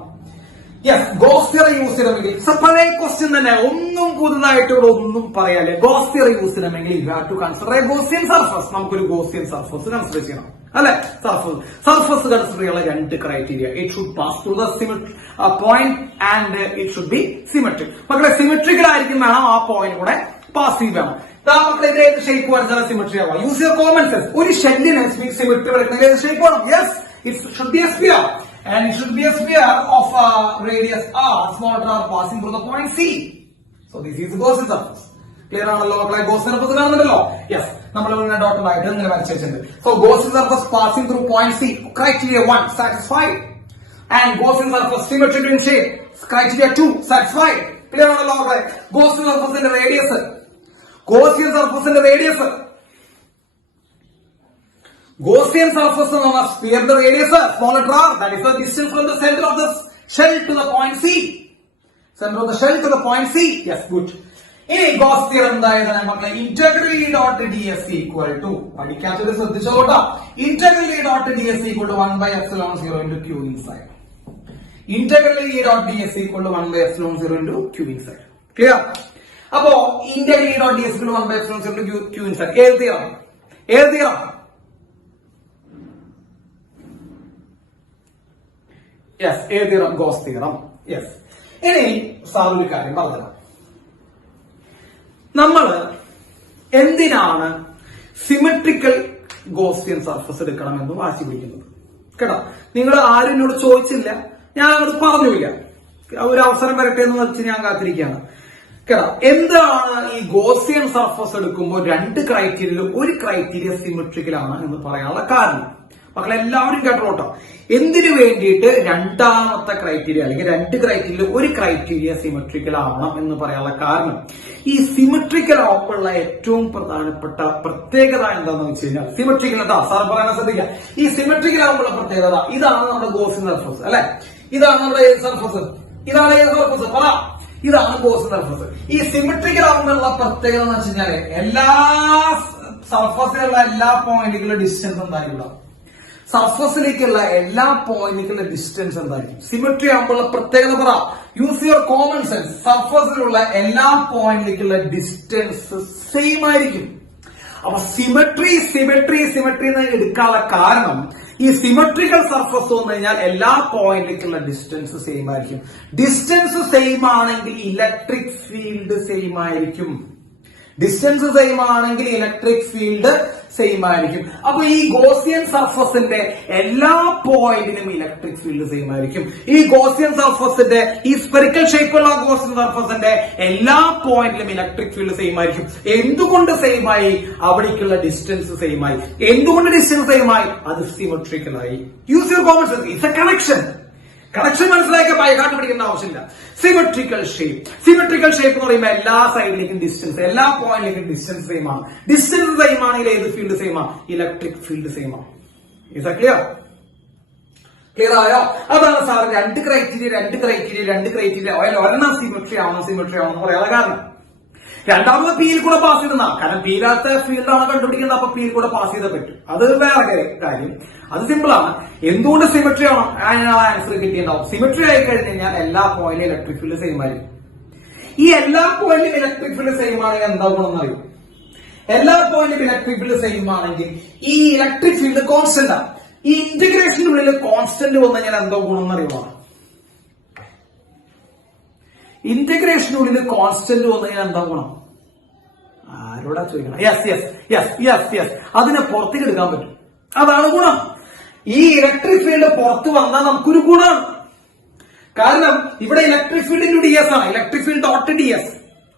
Yes, Gauss theorem use ചെയ്യണമെങ്കിൽ പഴയ ക്വസ്റ്റ്യൻ തന്നെ, ഒന്നും പുതുതായിട്ട് ഇവിടെ ഒന്നും പറയാല്ലേ. ഗോസ് തിയറം യൂസ് ചെയ്യണമെങ്കിൽ you have to consider a Gaussian surface. നമുക്കൊരു ഗോസിയൻ സർഫസ് കൺസിഡർ ചെയ്യണം അല്ലെ? സർഫസ് കൺസിഡർ ചെയ്യാനുള്ള 2 criteria. It should pass through the point and it should B symmetric. മക്കളെ, സിമെട്രിക്കൽ ആയിരിക്കും വേണം ആ പോയിന്റ് കൂടെ പാസ് ചെയ്ത് വേണം. മക്കളെ, ഇത് ഏത് ഷേപ്പ് വരച്ചാൽ സിമെട്രി ആവാം? Use your common sense. ഒരു ഷെല്ലിന് സിമെട്രി വരയ്ക്കുന്ന ഏത് ഷേപ്പ് വേണം? Yes, it should B A sphere. And it should be a sphere of radius r, small r passing through the point C. So this is Gaussian surface. Clear ആണല്ലോ മക്കളെ? Gaussian surface കാണുന്നുണ്ടല്ലോ? Yes, നമ്മൾ ഇവിടെ dot ആയിട്ട് ഇങ്ങനെ വരച്ചിട്ടുണ്ട്. So Gaussian surface passing through point C, criteria 1 satisfied. And Gaussian surface symmetric in shape, criteria 2 satisfied. Clear ആണല്ലോ മക്കളെ? Gaussian surface ന്റെ radius, Gaussian surface ന്റെ radius, Gaussian surface is a sphere, the radius small letter r, that is the distance from the center of the shell to the point C. Center of the shell to the point C. Yes, good. In Gauss theorem, integral E dot ds equal to, integral E dot ds equal to 1 by epsilon 0 into q inside. Integral E dot ds equal to 1 by epsilon 0 into q inside. Clear? Now, integral E dot ds equal to 1 by epsilon 0 into q inside. Air theorem. Air theorem. Yes, A theorem, Gauss theorem. Yes. ഇനി sir ഒരു കാര്യം പറഞ്ഞത്, നമ്മൾ എന്തിനാണ് symmetrical Gaussian surface എടുക്കണമെന്ന് വാശി പിടിക്കുന്നത് കേട്ടോ? നിങ്ങൾ ആരും എന്നോട് ചോദിച്ചില്ല, ഞാൻ അങ്ങോട്ട് പറഞ്ഞില്ല. ഒരു അവസരം വരട്ടെ എന്ന് വെച്ച് ഞാൻ കാത്തിരിക്കുകയാണ് കേട്ടോ. എന്താണ് ഈ ഗോസിയൻ സർഫസ് എടുക്കുമ്പോൾ 2 ക്രൈറ്റീരിയയിലും ഒരു ക്രൈറ്റീരിയ സിമെട്രിക്കലാണ് എന്ന് പറയാനുള്ള കാരണം? മക്കളെല്ലാവരും കേട്ടോട്ടോ. എന്തിനു വേണ്ടിയിട്ട് രണ്ടാമത്തെ ക്രൈറ്റീരിയ അല്ലെങ്കിൽ 2 ക്രൈറ്റീരിയയിൽ ഒരു ക്രൈറ്റീരിയ സിമെട്രിക്കൽ ആവണം എന്ന് പറയാനുള്ള കാരണം, ഈ സിമെട്രിക്കൽ ആവുമ്പോഴുള്ള ഏറ്റവും പ്രധാനപ്പെട്ട പ്രത്യേകത എന്താണെന്ന് വെച്ച് കഴിഞ്ഞാൽ, സിമെട്രിക്കൽ സാർ പറയാൻ ശ്രദ്ധിക്കുക, ഈ സിമെട്രിക്കൽ ആവുമ്പോഴുള്ള പ്രത്യേകത ഇതാണ് നമ്മുടെ ഗോസിയൻ സർഫസ് അല്ലെ? ഇതാണ് നമ്മുടെ സർഫസ്. ഇതാണ് ഏത് സർഫസ്? പറ. ഇതാണ് ഗോസിയൻ സർഫസ്. ഈ സിമെട്രിക്കൽ ആവുമ്പോഴുള്ള പ്രത്യേകത എന്ന് വെച്ച് കഴിഞ്ഞാല് എല്ലാ സർഫസിലുള്ള എല്ലാ പോയിന്റുകളുടെ ഡിസ്റ്റൻസ് എന്തായിരിക്കും? സർഫസിലേക്കുള്ള എല്ലാ പോയിന്റുകളുടെ ഡിസ്റ്റൻസ് എന്തായിരിക്കും? സിമെട്രി ആകുമ്പോഴുള്ള പ്രത്യേകത പറ. Use your common sense. സർഫസിലുള്ള എല്ലാ പോയിന്റിലേക്കുള്ള ഡിസ്റ്റൻസ് സെയിം ആയിരിക്കും. അപ്പൊ സിമെട്രി എന്ന് എടുക്കാനുള്ള കാരണം, ഈ സിമെട്രിക്കൽ സർഫസ് വന്നു കഴിഞ്ഞാൽ എല്ലാ പോയിന്റിലേക്കുള്ള ഡിസ്റ്റൻസ് സെയിം ആയിരിക്കും. ഡിസ്റ്റൻസ് സെയിം ആണെങ്കിൽ ഇലക്ട്രിക് ഫീൽഡ് സെയിം ആയിരിക്കും. ഡിസ്റ്റൻസ് സെയിം ആണെങ്കിൽ ഇലക്ട്രിക് ഫീൽഡ് സെയിം ആയിരിക്കും. അപ്പൊ ഈ ഗോസിയൻ സർഫസിന്റെ എല്ലാ പോയിന്റിലും ഇലക്ട്രിക് ഫീൽഡ് സെയിം ആയിരിക്കും. ഈ ഗോസിയൻ സർഫസിന്റെ ഈ സ്പെറിക്കൽ ഷേപ്പുള്ള ഗോസിയൻ സർഫസിന്റെ എല്ലാ പോയിന്റിലും ഇലക്ട്രിക് ഫീൽഡ് സെയിം ആയിരിക്കും. എന്തുകൊണ്ട് സെയിം ആയി? അവിടേക്കുള്ള ഡിസ്റ്റൻസ് സെയിം ആയി. എന്തുകൊണ്ട് ഡിസ്റ്റൻസ് സെയിം ആയി? അത് സിമെട്രിക്കൽ ആയി. Use your common sense. It's A connection. Connection മനസ്സിലാക്കിയ ബൈഹാർട്ട് പഠിക്കേണ്ട ആവശ്യമില്ല. Symmetrical shape. സിമെട്രിക്കൽ ഷേപ്പ് എന്ന് പറയുമ്പോൾ എല്ലാ സൈഡിലേക്കും ഡിസ്റ്റൻസ്, എല്ലാ പോയിന്റിലേക്കും ഡിസ്റ്റൻസ് സെയിം ആണ്. ഡിസ്റ്റൻസ് സെയിം ആണെങ്കിൽ ഏത് ഫീൽഡ് സെയിം ആണ്? ഇലക്ട്രിക് ഫീൽഡ് സെയിം ആണ്. Is that clear? ക്ലിയർ ആയോ? അതാണ് സാർ രണ്ട് ക്രൈറ്റീരിയ ഒരെണ്ണം സിമെട്രി ആവണം പറയാനുള്ള കാരണം. രണ്ടാമത് പിയിൽ കൂടെ പാസ് ചെയ്തെന്നാ. കാരണം പിയിലാത്ത ഫീൽഡാണ് കണ്ടുപിടിക്കുന്നത്. അപ്പൊ പിയിൽ കൂടെ പാസ് ചെയ്തേ പറ്റും. അത് വേറെ കാര്യം. അത് സിമ്പിൾ ആണ്. എന്തുകൊണ്ട് സിമെട്രി ആവണം? ആൻസർ കിട്ടിയിട്ടുണ്ടാവും. സിമെട്രി ആയി കഴിഞ്ഞ് കഴിഞ്ഞാൽ എല്ലാ പോയിന്റിലും ഇലക്ട്രിക് ഫീൽഡ് സെയിം ആയിരിക്കും. ഈ എല്ലാ പോയിന്റിലും ഇലക്ട്രിക് ഫീൽഡ് സെയിം ആണെങ്കിൽ എന്താ ഗുണം അറിയും? എല്ലാ പോയിന്റിലും ഇലക്ട്രിക് ഫീൽഡ് സെയിം ആണെങ്കിൽ ഈ ഇലക്ട്രിക് ഫീൽഡ് കോൺസ്റ്റന്റ് ആണ്. ഈ ഇന്റഗ്രേഷനുള്ളിൽ കോൺസ്റ്റന്റ് വന്നു കഴിഞ്ഞാൽ എന്തോ ഗുണം എന്നറിയുമോ? ഇന്റഗ്രേഷനുള്ളിൽ കോൺസ്റ്റന്റ് വന്നു കഴിഞ്ഞാൽ എന്താ ഗുണം? ആരോടാ ചോദിക്കണം? യെസ് അതിനെ പുറത്തേക്ക് എടുക്കാൻ പറ്റും. അതാണ് ഗുണം. ഈ ഇലക്ട്രിക് ഫീൽഡ് പുറത്ത് വന്നാൽ നമുക്കൊരു ഗുണമാണ്. കാരണം ഇവിടെ ഇലക്ട്രിക് ഫീൽഡ് ഇൻറ്റു ds ആണ്. ഇലക്ട്രിക് ഫീൽഡ് ഡോട്ട് ds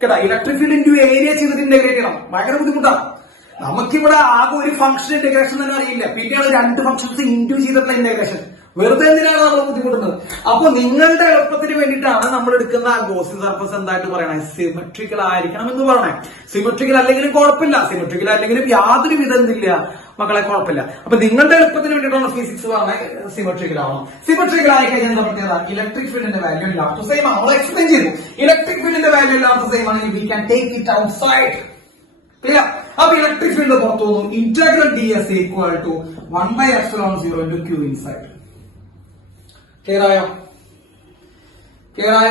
കേട്ടാ. ഇലക്ട്രിക് ഫീൽഡ് ഇൻറ്റു ഏരിയ ചെയ്തിട്ട് ഇന്റഗ്രേറ്റ് ചെയ്യണം. ഭയങ്കര ബുദ്ധിമുട്ടാണ്. നമുക്കിവിടെ ആകെ ഒരു ഫംഗ്ഷൻ ഇന്റഗ്രേഷൻ തന്നെ അറിയില്ല. പിന്നെയാണ് രണ്ട് ഫംഗ്ഷൻസ് ഇൻറ്റു ചെയ്തിട്ടുള്ള ഇന്റഗ്രേഷൻ. വെറുതെ എന്തിനാണ് നമ്മൾ ബുദ്ധിമുട്ടുന്നത്? അപ്പൊ നിങ്ങളുടെ എളുപ്പത്തിന് വേണ്ടിയിട്ടാണ് നമ്മൾ എടുക്കുന്ന ഗോസിയൻ സർഫസ് എന്തായിട്ട് പറയണേ? സിമെട്രിക്കൽ ആയിരിക്കണം എന്ന് പറയണേ. സിമെട്രിക്കൽ അല്ലെങ്കിലും കുഴപ്പമില്ല, സിമെട്രിക്കൽ അല്ലെങ്കിലും യാതൊരു വിധം എന്തില്ല മക്കളെ, കുഴപ്പമില്ല. അപ്പൊ നിങ്ങളുടെ എളുപ്പത്തിന് വേണ്ടിയിട്ടാണ് ഫിസിക്സ് പറഞ്ഞത് സിമെട്രിക്കൽ ആവണം. സിമെട്രിക്കൽ ആയി കഴിഞ്ഞാൽ എന്താ പറഞ്ഞത്? ഇലക്ട്രിക് ഫീൽഡിന്റെ വാല്യൂ ഇല്ലാത്ത സെയിം ആണ്. നമ്മൾ എക്സ്പ്ലെയിൻ ചെയ്തു. ഇലക്ട്രിക് ഫീൽഡിന്റെ വാല്യൂ ഇല്ലാത്ത സെയിം ആണെങ്കിൽ we can take it outside. Clear? അപ്പൊ ഇലക്ട്രിക് ഫീൽഡ് പുറത്തു പോകുന്നു. Integral ds equal to 1/ε0 into q inside. Clear ആയോ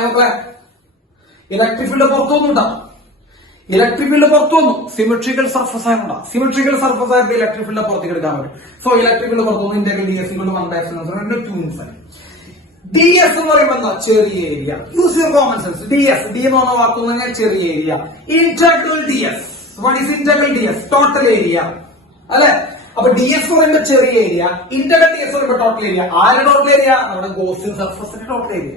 മക്കളെ? ഇലക്ട്രിക് ഫീൽഡ് പുറത്തു വന്നുണ്ടാ. ഇലക്ട്രിക് ഫീൽഡ് പുറത്തു വന്നു. സിമെട്രിക്കൽ സർഫസ് ആയതുകൊണ്ടാ. സിമെട്രിക്കൽ സർഫസ് ആയിട്ട് ഇലക്ട്രിക് ഫീൽഡ് പുറത്തേക്ക് എടുക്കാൻ പറ്റും. സോ ഇലക്ട്രിക് ഫീൽഡ് പുറത്തു വന്നു. Integral ds equal to 1/ε0 into q inside. ds എന്ന് പറയുമ്പോൾ എന്താ? ചെറിയ area. Use your common sense. d എന്ന് പറഞ്ഞ വാക്ക് പറഞ്ഞാൽ ചെറിയ area. Integral ds. What is integral ds? Total area അല്ലെ? അപ്പൊ ds എന്ന് പറയുമ്പോൾ ചെറിയ ഏരിയ, ഇന്റഗ്രൽ ds എന്ന് പറയുമ്പോൾ ടോട്ടൽ ഏരിയ. ആരുടെ ടോട്ടൽ ഏരിയ? നമ്മുടെ ഗോസിയൻ സർഫസിന്റെ ടോട്ടൽ ഏരിയ.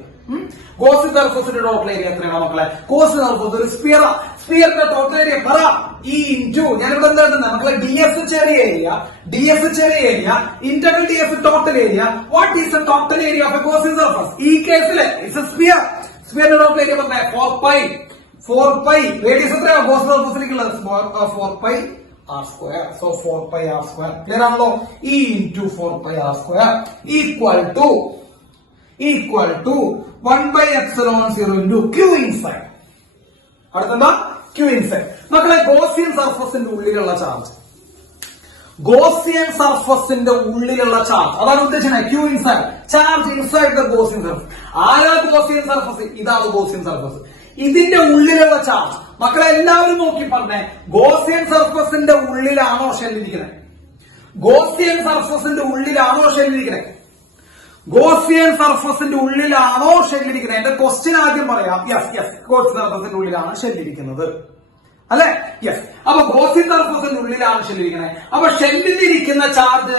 ഗോസിയൻ സർഫസിന്റെ ടോട്ടൽ ഏരിയ എത്രയാണ് മക്കളെ? ഗോസിയൻ സർഫസ് ഒരു സ്പിയർ. സ്പിയറിന്റെ ടോട്ടൽ ഏരിയ പറ. ഈ ഇൻറ്റു ഞാനിവിടെ എന്താ എഴുതുന്നത് മക്കളെ? ds ചെറിയ area, integral ds total area. What is the total area of a Gaussian surface? ഈ കേസിൽ ഇറ്റ്സ് എ സ്പിയർ. സ്പിയറിന്റെ ടോട്ടൽ ഏരിയ പറഞ്ഞേ 4π. റേഡിയസ് എത്രയാണ് ഗോസിയൻ സർഫസിലേക്കുള്ളത്? 4πr². So 4πr². ക്ലിയർ ആണല്ലോ? E into 4πr² equal to 1/ε0 into q inside. അടുത്തെന്താ? q inside. മക്കളെ ഗോസിയൻ സർഫസിന്റെ ഉള്ളിലുള്ള ചാർജ്. അതാണ് ഉദ്ദേശിക്കുന്നത്. q inside. Charge inside the Gaussian surface. ആരാ ഗോസിയൻ സർഫസ്? ഇതാണ് ഗോസിയൻ സർഫസ്. ഇതിന്റെ ഉള്ളിലുള്ള ചാർജ് മക്കളെ എല്ലാവരും നോക്കി പറഞ്ഞേ. ഗോസിയൻ സർഫസിന്റെ ഉള്ളിലാണോ ഷെല്ലിരിക്കുന്നത്? ഗോസിയൻ സർഫസിന്റെ ഉള്ളിലാണോ ഷെല്ലിരിക്കുന്നത്? എന്റെ ക്വസ്റ്റ്യൻ ആദ്യം പറയാം. യെസ് ഗോസിയൻ സർഫസിന്റെ ഉള്ളിലാണ് ഷെല്ലിരിക്കുന്നത് അല്ലെ? യെസ്. അപ്പൊ ഗോസിയൻ സർഫസിന്റെ ഉള്ളിലാണ് ഷെല്ലിരിക്കുന്നത്. അപ്പൊ ഷെല്ലിലിരിക്കുന്ന ചാർജ്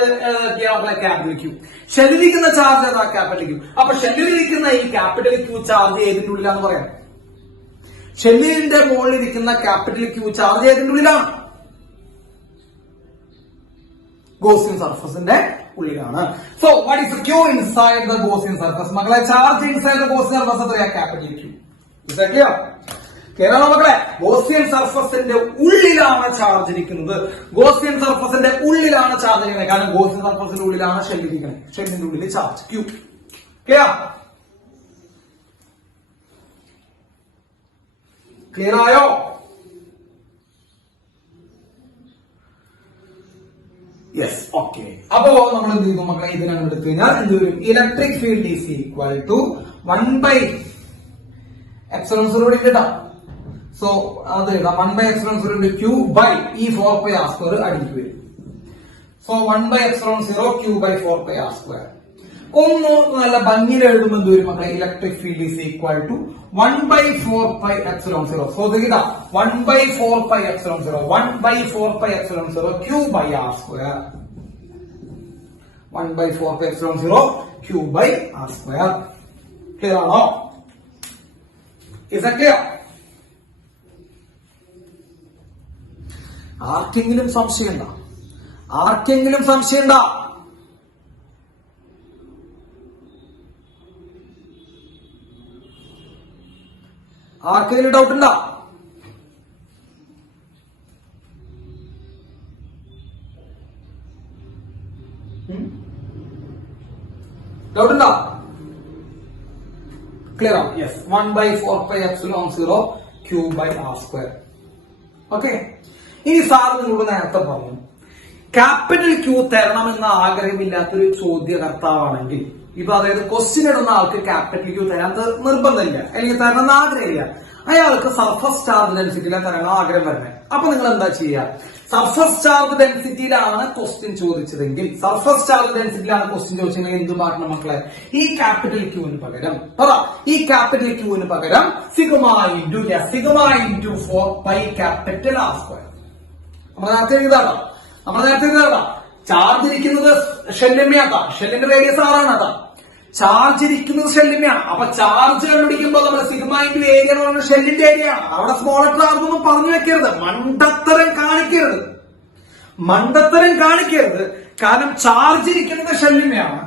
ക്യാപിറ്റൽ ക്യൂ. ഷെല്ലിരിക്കുന്ന ചാർജ് ഏതാ? Capital Q. അപ്പൊ ഷെല്ലിലിരിക്കുന്ന ഈ ക്യാപിറ്റൽ ക്യൂ ചാർജ് ഏതിന്റെ ഉള്ളിലാന്ന് പറയാം? ഷെല്ലിന്റെ മുകളിലിരിക്കുന്ന ക്യാപിറ്റൽ ക്യൂ ചാർജ് ഏതിന്റെ ഉള്ളിലാണ്? ഗോസിയൻ സർഫസിന്റെ ഉള്ളിലാണ്. So what is Q inside the Gaussian surface? മക്കളെ charge inside the Gaussian surface എത്രയാ? Capital Q. ക്ലിയർ? കേരള മക്കളെ ഗോസിയൻ സർഫസിന്റെ ഉള്ളിലാണ് ചാർജ് ഇരിക്കുന്നത്. ഗോസിയൻ സർഫസിന്റെ ഉള്ളിലാണ് ചാർജ് ഇരിക്കുന്നത്. കാരണം ഗോസിയൻ സർഫസിന്റെ ഉള്ളിലാണ് ഷെൽ ഇരിക്കുന്നത്. ഷെല്ലിന്റെ ഉള്ളിൽ ചാർജ് ക്യൂ. ക്ലിയർ? ക്ലിയർ ആയോ? യെസ്. ഓക്കെ. അപ്പോ നമ്മൾ എന്ത് ചെയ്തു മക്കളെ? ഇതിനകം എടുത്തു കഴിഞ്ഞാൽ എന്ത് വരും? Electric field is equal to 1/ε0 ഇട്ടാ. സോ അത് ഇടാം. 1/ε0 q ബൈ ഈ 4πr² അടിക്ക് വരും. So 1/ε0 q by 4πr². ഒന്ന് നല്ല ഭംഗിയിൽ എഴുതുമ്പോൾ എന്ത് വരും മക്കളെ? Electric field is equal to 1/4πε0. So ഇതാ 1/4πε0, 1/4πε0 Q by R square. 1/4πε0 Q by R square. Clear ആണോ? Is that clear? ആർക്കെങ്കിലും സംശയമുണ്ടോ? ആർക്കെങ്കിലും സംശയമുണ്ടോ? ആർക്കെങ്കിലും ഡൗട്ട് ഉണ്ടോ? ഡൗട്ട് ഉണ്ടോ? ക്ലിയർ ആണ്? Yes. 1/4πε0 Q by R square. Okay. ഇനി സാർ നിങ്ങളോട് നേരത്തെ പറഞ്ഞു ക്യാപിറ്റൽ ക്യൂ തരണമെന്ന ആഗ്രഹമില്ലാത്തൊരു ചോദ്യകർത്താവാണെങ്കിൽ, ഇപ്പൊ അതായത് ക്വസ്റ്റ്യൻ ഇടുന്ന ആൾക്ക് ക്യാപിറ്റൽ ക്യൂ തരാൻ നിർബന്ധമില്ല, അല്ലെങ്കിൽ തരണമെന്ന് ആഗ്രഹമില്ല, അയാൾക്ക് സർഫസ് ചാർജ് ഡെൻസിറ്റിയിലാണ് തരണം ആഗ്രഹം വരുന്നത്. അപ്പൊ നിങ്ങൾ എന്താ ചെയ്യുക? സർഫസ് ചാർജ് ഡെൻസിറ്റിയിലാണ് ക്വസ്റ്റ്യൻ ചോദിച്ചതെങ്കിൽ, സർഫസ് ചാർജ് ഡെൻസിറ്റിയിലാണ് ക്വസ്റ്റ്യൻ ചോദിച്ചതെങ്കിൽ എന്ത് മാറ്റണം മക്കളെ? ഈ ക്യാപിറ്റൽ ക്യൂവിന് പകരം ഈ ക്യാപിറ്റൽ ക്യൂവിന് പകരം sigma into 4π capital R square. നമ്മൾ നേരത്തെ എഴുതാം ചാർജ് ഇരിക്കുന്നത് ഷെല്ലിന്റെയാക്കാം, ഷെല്ലിന്റെ റേഡിയസ് ആറാണ്. ചാർജ് ഇരിക്കുന്നത് ഷെല്ലിന്റെയാണ്. അപ്പൊ ചാർജ് കണ്ടുപിടിക്കുമ്പോൾ നമ്മൾ സിഗ്മ ഇൻറ്റു ഏരിയ എന്ന് പറയുന്നത് ഷെല്ലിന്റെ ഏരിയ ആണ്. അവിടെ സ്മോൾ ലെറ്റർ ആർക്കൊന്നും പറഞ്ഞു വെക്കരുത്, മണ്ടത്തരം കാണിക്കരുത്. കാരണം ചാർജ് ഇരിക്കുന്നത് ഷെല്ലിന്റെയാണ്.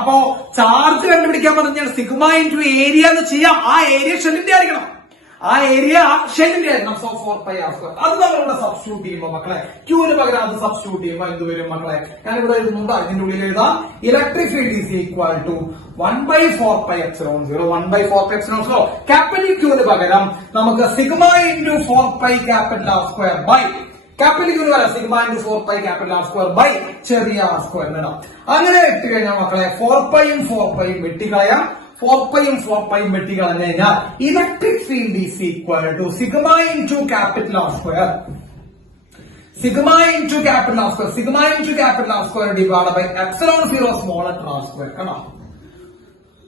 അപ്പോ ചാർജ് കണ്ടുപിടിക്കാൻ പറഞ്ഞാൽ സിഗ്മ ഇൻറ്റു ഏരിയ എന്ന് ചെയ്യാം. ആ ഏരിയ ഷെല്ലിന്റെ ആയിരിക്കണം. So 4π R square. അത് നമ്മളിവിടെ സബ്സ്റ്റിറ്റ്യൂട്ട് ചെയ്യുമ്പോൾ മക്കളെ, ക്യൂവിന് പകരം അത് സബ്സ്റ്റിറ്റ്യൂട്ട് ചെയ്യുമ്പോൾ എന്ത് വരും മക്കളെ? ഞാനിവിടെ എഴുതുന്നുണ്ട്, അതിന്റെ ഉള്ളിൽ എഴുതാം. Electric field is equal to 1/4πε0. 1/4πε0 capital ക്യൂവിന് പകരം നമുക്ക് sigma into 4π capital R square by capital ക്യൂവിന് പകരം sigma into 4π capital R square by ചെറിയ R സ്ക്വയർ ഇടാം. അങ്ങനെ ഇട്ട് കഴിഞ്ഞാൽ മക്കളെ 4πയും 4πയും വെട്ടിക്കളയാം. 4πയും 4πയും വെട്ടിക്കളഞ്ഞു കഴിഞ്ഞാൽ electric field is equal to sigma into capital R square. Sigma into capital R square divide by ε0 small letter R square.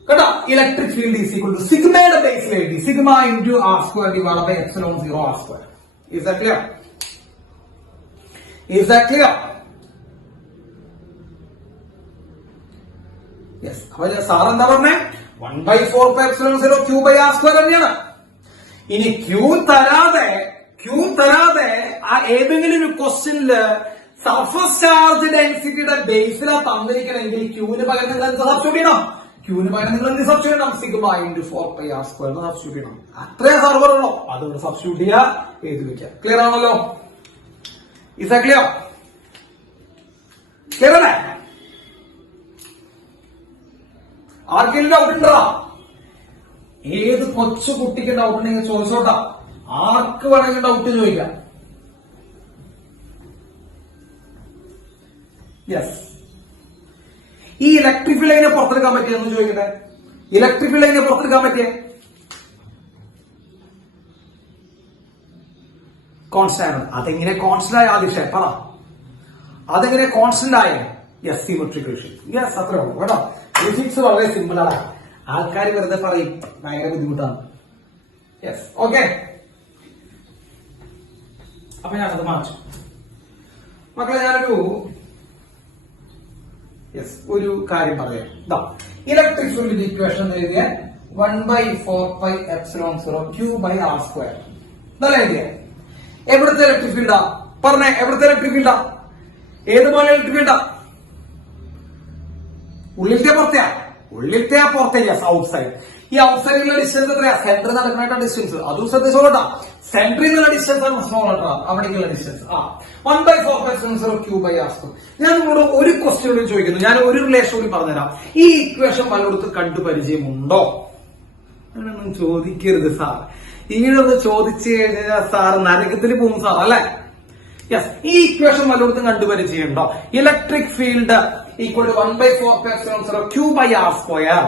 കേട്ടോ? Electric field is equal to സിഗ്മയുടെ ബേസിൽ എഴുതി sigma into R square divide by ε0 R square. Is that clear? Yes. അപ്പൊ sir എന്താ പറഞ്ഞേ? 1/4πε0 Q by R square തന്നെയാണ്. ഇനി Q തരാതെ ആ ഏതെങ്കിലും ഒരു ക്വസ്റ്റ്യനില് സർഫസ് ചാർജ് ഡെൻസിറ്റിയുടെ ബേസിലാ തന്നിരിക്കണമെങ്കിൽ ക്യൂവിന് പകരം നിങ്ങൾ എന്ത് സബ്സ്റ്റിറ്റ്യൂട്ട് ചെയ്യണം? Sigma into 4π R square substitute ചെയ്യണം. അത്രേ സർവർ ഉള്ളൂ. അതുകൊണ്ട് സബ്സ്റ്റിറ്റ്യൂട്ട് ചെയ്യുക, എഴുതി വെക്കുക. ക്ലിയർ ആണല്ലോ? Is that clear? ക്ലിയർ അല്ലേ? ആർക്കെങ്കിലും ഡൗട്ട് ഉണ്ടോ? ഏത് കൊച്ചു കുട്ടിക്ക് ഡൗട്ട് ഉണ്ടെങ്കിൽ ചോദിച്ചോട്ടാ. ആർക്ക് വേണമെങ്കിൽ ഡൗട്ട് ചോദിക്കാം. യെസ്. ഈ ഇലക്ട്രിക് ഫീൽഡ് എങ്ങനെ പുറത്തെടുക്കാൻ പറ്റിയെന്ന് ചോദിക്കട്ടെ. ഇലക്ട്രിക് ഫീൽഡ് എങ്ങനെ പുറത്തെടുക്കാൻ പറ്റിയേ? കോൺസ്റ്റന്റ്. അതെങ്ങനെ കോൺസ്റ്റന്റ് ആയ ആദിഷ പറ? അതെങ്ങനെ കോൺസ്റ്റന്റ് ആയ? Yes, symmetric ratio. യെസ്, അത്രേ ഉള്ളൂ കേട്ടോ. ഫിസിക്സ് വളരെ സിമ്പിൾ ആണ്. ആൾക്കാർ വെറുതെ പറയും ഭയങ്കര ബുദ്ധിമുട്ടാണ്. Yes, okay. അപ്പൊ ഞാനത് മാറ്റും മക്കളെ. ഒരു കാര്യം പറയാം. ഇലക്ട്രിക് ഫീൽഡ് ഇക്വേഷൻ എഴുതിയ 1/4πε0 Q by R square. ഇതല്ലേ എഴുതിയ? എവിടുത്തെ ഇലക്ട്രിക് ഫീൽഡാ പറഞ്ഞേ? എവിടുത്തെ ഇലക്ട്രിക് ഫീൽഡാ? ഏതുപോലെ ഇലക്ട്രിക് ഫീൽഡാ? ഉള്ളിലത്തെ പുറത്തെ ഔട്ട് സൈഡ്. ഈ ഔട്ട് സൈഡിലുള്ള ഡിസ്റ്റൻസ് എത്രയാ? സെന്ററിൽ നടക്കുന്ന ഡിസ്റ്റൻസ്. അതും ശ്രദ്ധിച്ചോട്ടാ. സെന്ററിൽ നിന്നുള്ള ഡിസ്റ്റൻസ് ആണ് സ്മോൾ ആട്ടാ. അവിടേക്കുള്ള distance 1/4πε0 Q by R square. ഞാൻ നിങ്ങളോട് ഒരു ക്വസ്റ്റ്യൻ കൂടി ചോദിക്കുന്നു. ഞാൻ ഒരു റിലേഷൻ കൂടി പറഞ്ഞുതരാം. ഈ ഇക്വേഷൻ പലയിടത്തും കണ്ടു പരിചയമുണ്ടോ? അങ്ങനെയൊന്നും ചോദിക്കരുത് സാർ. ഇങ്ങനെയൊന്ന് ചോദിച്ചു കഴിഞ്ഞാൽ സാർ നരകത്തിൽ പോകും സാർ, അല്ലെ? യെസ്. ഈ ഇക്വേഷൻ പലയിടത്തും കണ്ടുപരിചയമുണ്ടോ? Electric field equal to 1/4πε0 Q by R square.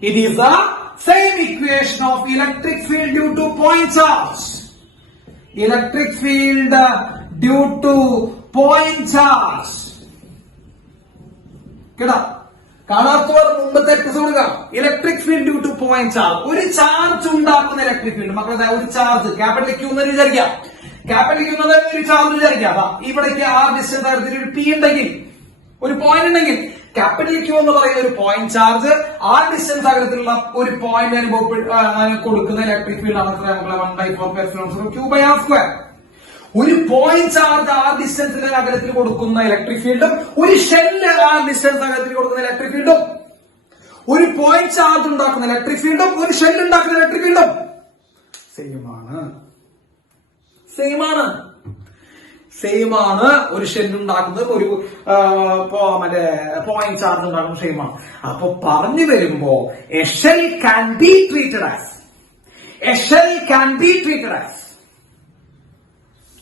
It is the same equation of electric field due to point charge. Electric field due to point charge. കേട്ടാ. കാണാത്തവർ മുമ്പത്തെ എപ്പിസോഡ് കാണാം. Electric field due two point charge. ഒരു charge ഉണ്ടാക്കുന്ന electric field മക്കളെ, ഒരു charge capital Q എന്ന് വിചാരിക്കാം. ക്യാപിറ്റൽ ക്യൂ എന്നത് ഒരു ചാർജ് വിചാരിക്കാം. ഇവിടേക്ക് ആ ഡിസ്റ്റൻസ് ആയിട്ട് ഒരു പി ഉണ്ടെങ്കിൽ, ഒരു പോയിന്റ് ഉണ്ടെങ്കിൽ, ക്യാപിറ്റൽ ക്യൂ എന്ന് പറയുന്ന ഒരു പോയിന്റ് ചാർജ് ആ ഡിസ്റ്റൻസ് അകലത്തിലുള്ള ഒരു പോയിന്റ് കൊടുക്കുന്ന ഇലക്ട്രിക് ഫീൽഡ് ആണ് 1/4π0 ഒരു പോയിന്റ് ചാർജ് ആ ഡിസ്റ്റൻസിന്റെ അകലത്തിൽ കൊടുക്കുന്ന ഇലക്ട്രിക് ഫീൽഡും ഒരു ഷെല്ല് ആ ഡിസ്റ്റൻസ് അകലത്തിൽ കൊടുക്കുന്ന ഇലക്ട്രിക് ഫീൽഡും, ഒരു പോയിന്റ് ചാർജ് ഉണ്ടാക്കുന്ന ഇലക്ട്രിക് ഫീൽഡും ഒരു ഷെല്ല് ഉണ്ടാക്കുന്ന ഇലക്ട്രിക് ഫീൽഡും സെയിം ആണ്. ഒരു ഷെല്ല് ഉണ്ടാക്കുന്നത് ഒരു മറ്റേ പോയിന്റ് ചാർജ് ഉണ്ടാക്കുന്നത് സെയിം ആണ്. അപ്പൊ പറഞ്ഞു വരുമ്പോ a shell can be treated as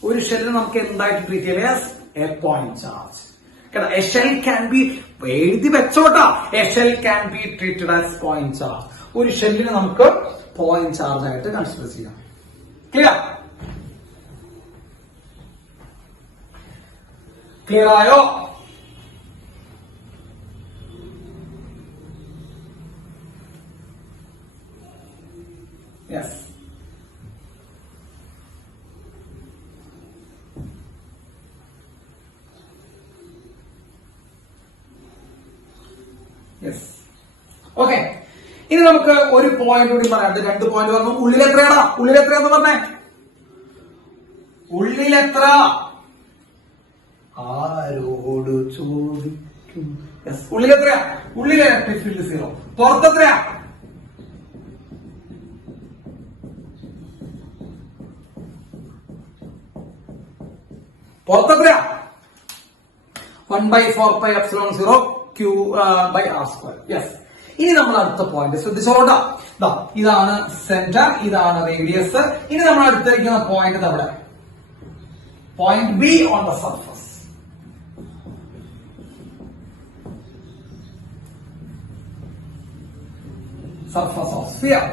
ഒരു ഷെല്ലിനെ നമുക്ക് എന്തായിട്ട് ട്രീറ്റ് ചെയ്യാം? A point charge. കേട്ടോ, എ ഷെൽ ക്യാൻ ബി, എഴുതി വെച്ചോട്ടാ, a shell can be treated as point charge. ഒരു ഷെല്ലിനെ നമുക്ക് പോയിന്റ് ചാർജ് ആയിട്ട് കൺസിഡർ ചെയ്യാം. ക്ലിയർ ആയോ? യെസ്. ഓക്കെ, ഇനി നമുക്ക് ഒരു പോയിന്റ് കൂടി പറയാം. 2 പോയിന്റ് പറഞ്ഞു. ഉള്ളിലെത്രയാടാ? ഉള്ളിലെത്രയാന്ന് പറഞ്ഞേ? ഉള്ളിലെത്ര? ആരോട് ചോദിക്കും? ഉള്ളിലെത്രയാ? ഉള്ളിലെ ഇലക്ട്രിക് ഫീൽഡ് 0. പുറത്തെത്രയാ? പുറത്തെത്രയാ? 1/4π0 Q/r². യെസ്. ഇനി നമ്മൾ അടുത്ത പോയിന്റ് ശ്രദ്ധിച്ചോട്ടാ. ഇതാണ് സെന്റർ, ഇതാണ് റേഡിയസ്. ഇനി നമ്മൾ അടുത്തിരിക്കുന്ന പോയിന്റ് അവിടെ, point B on the surface. Surface of sphere.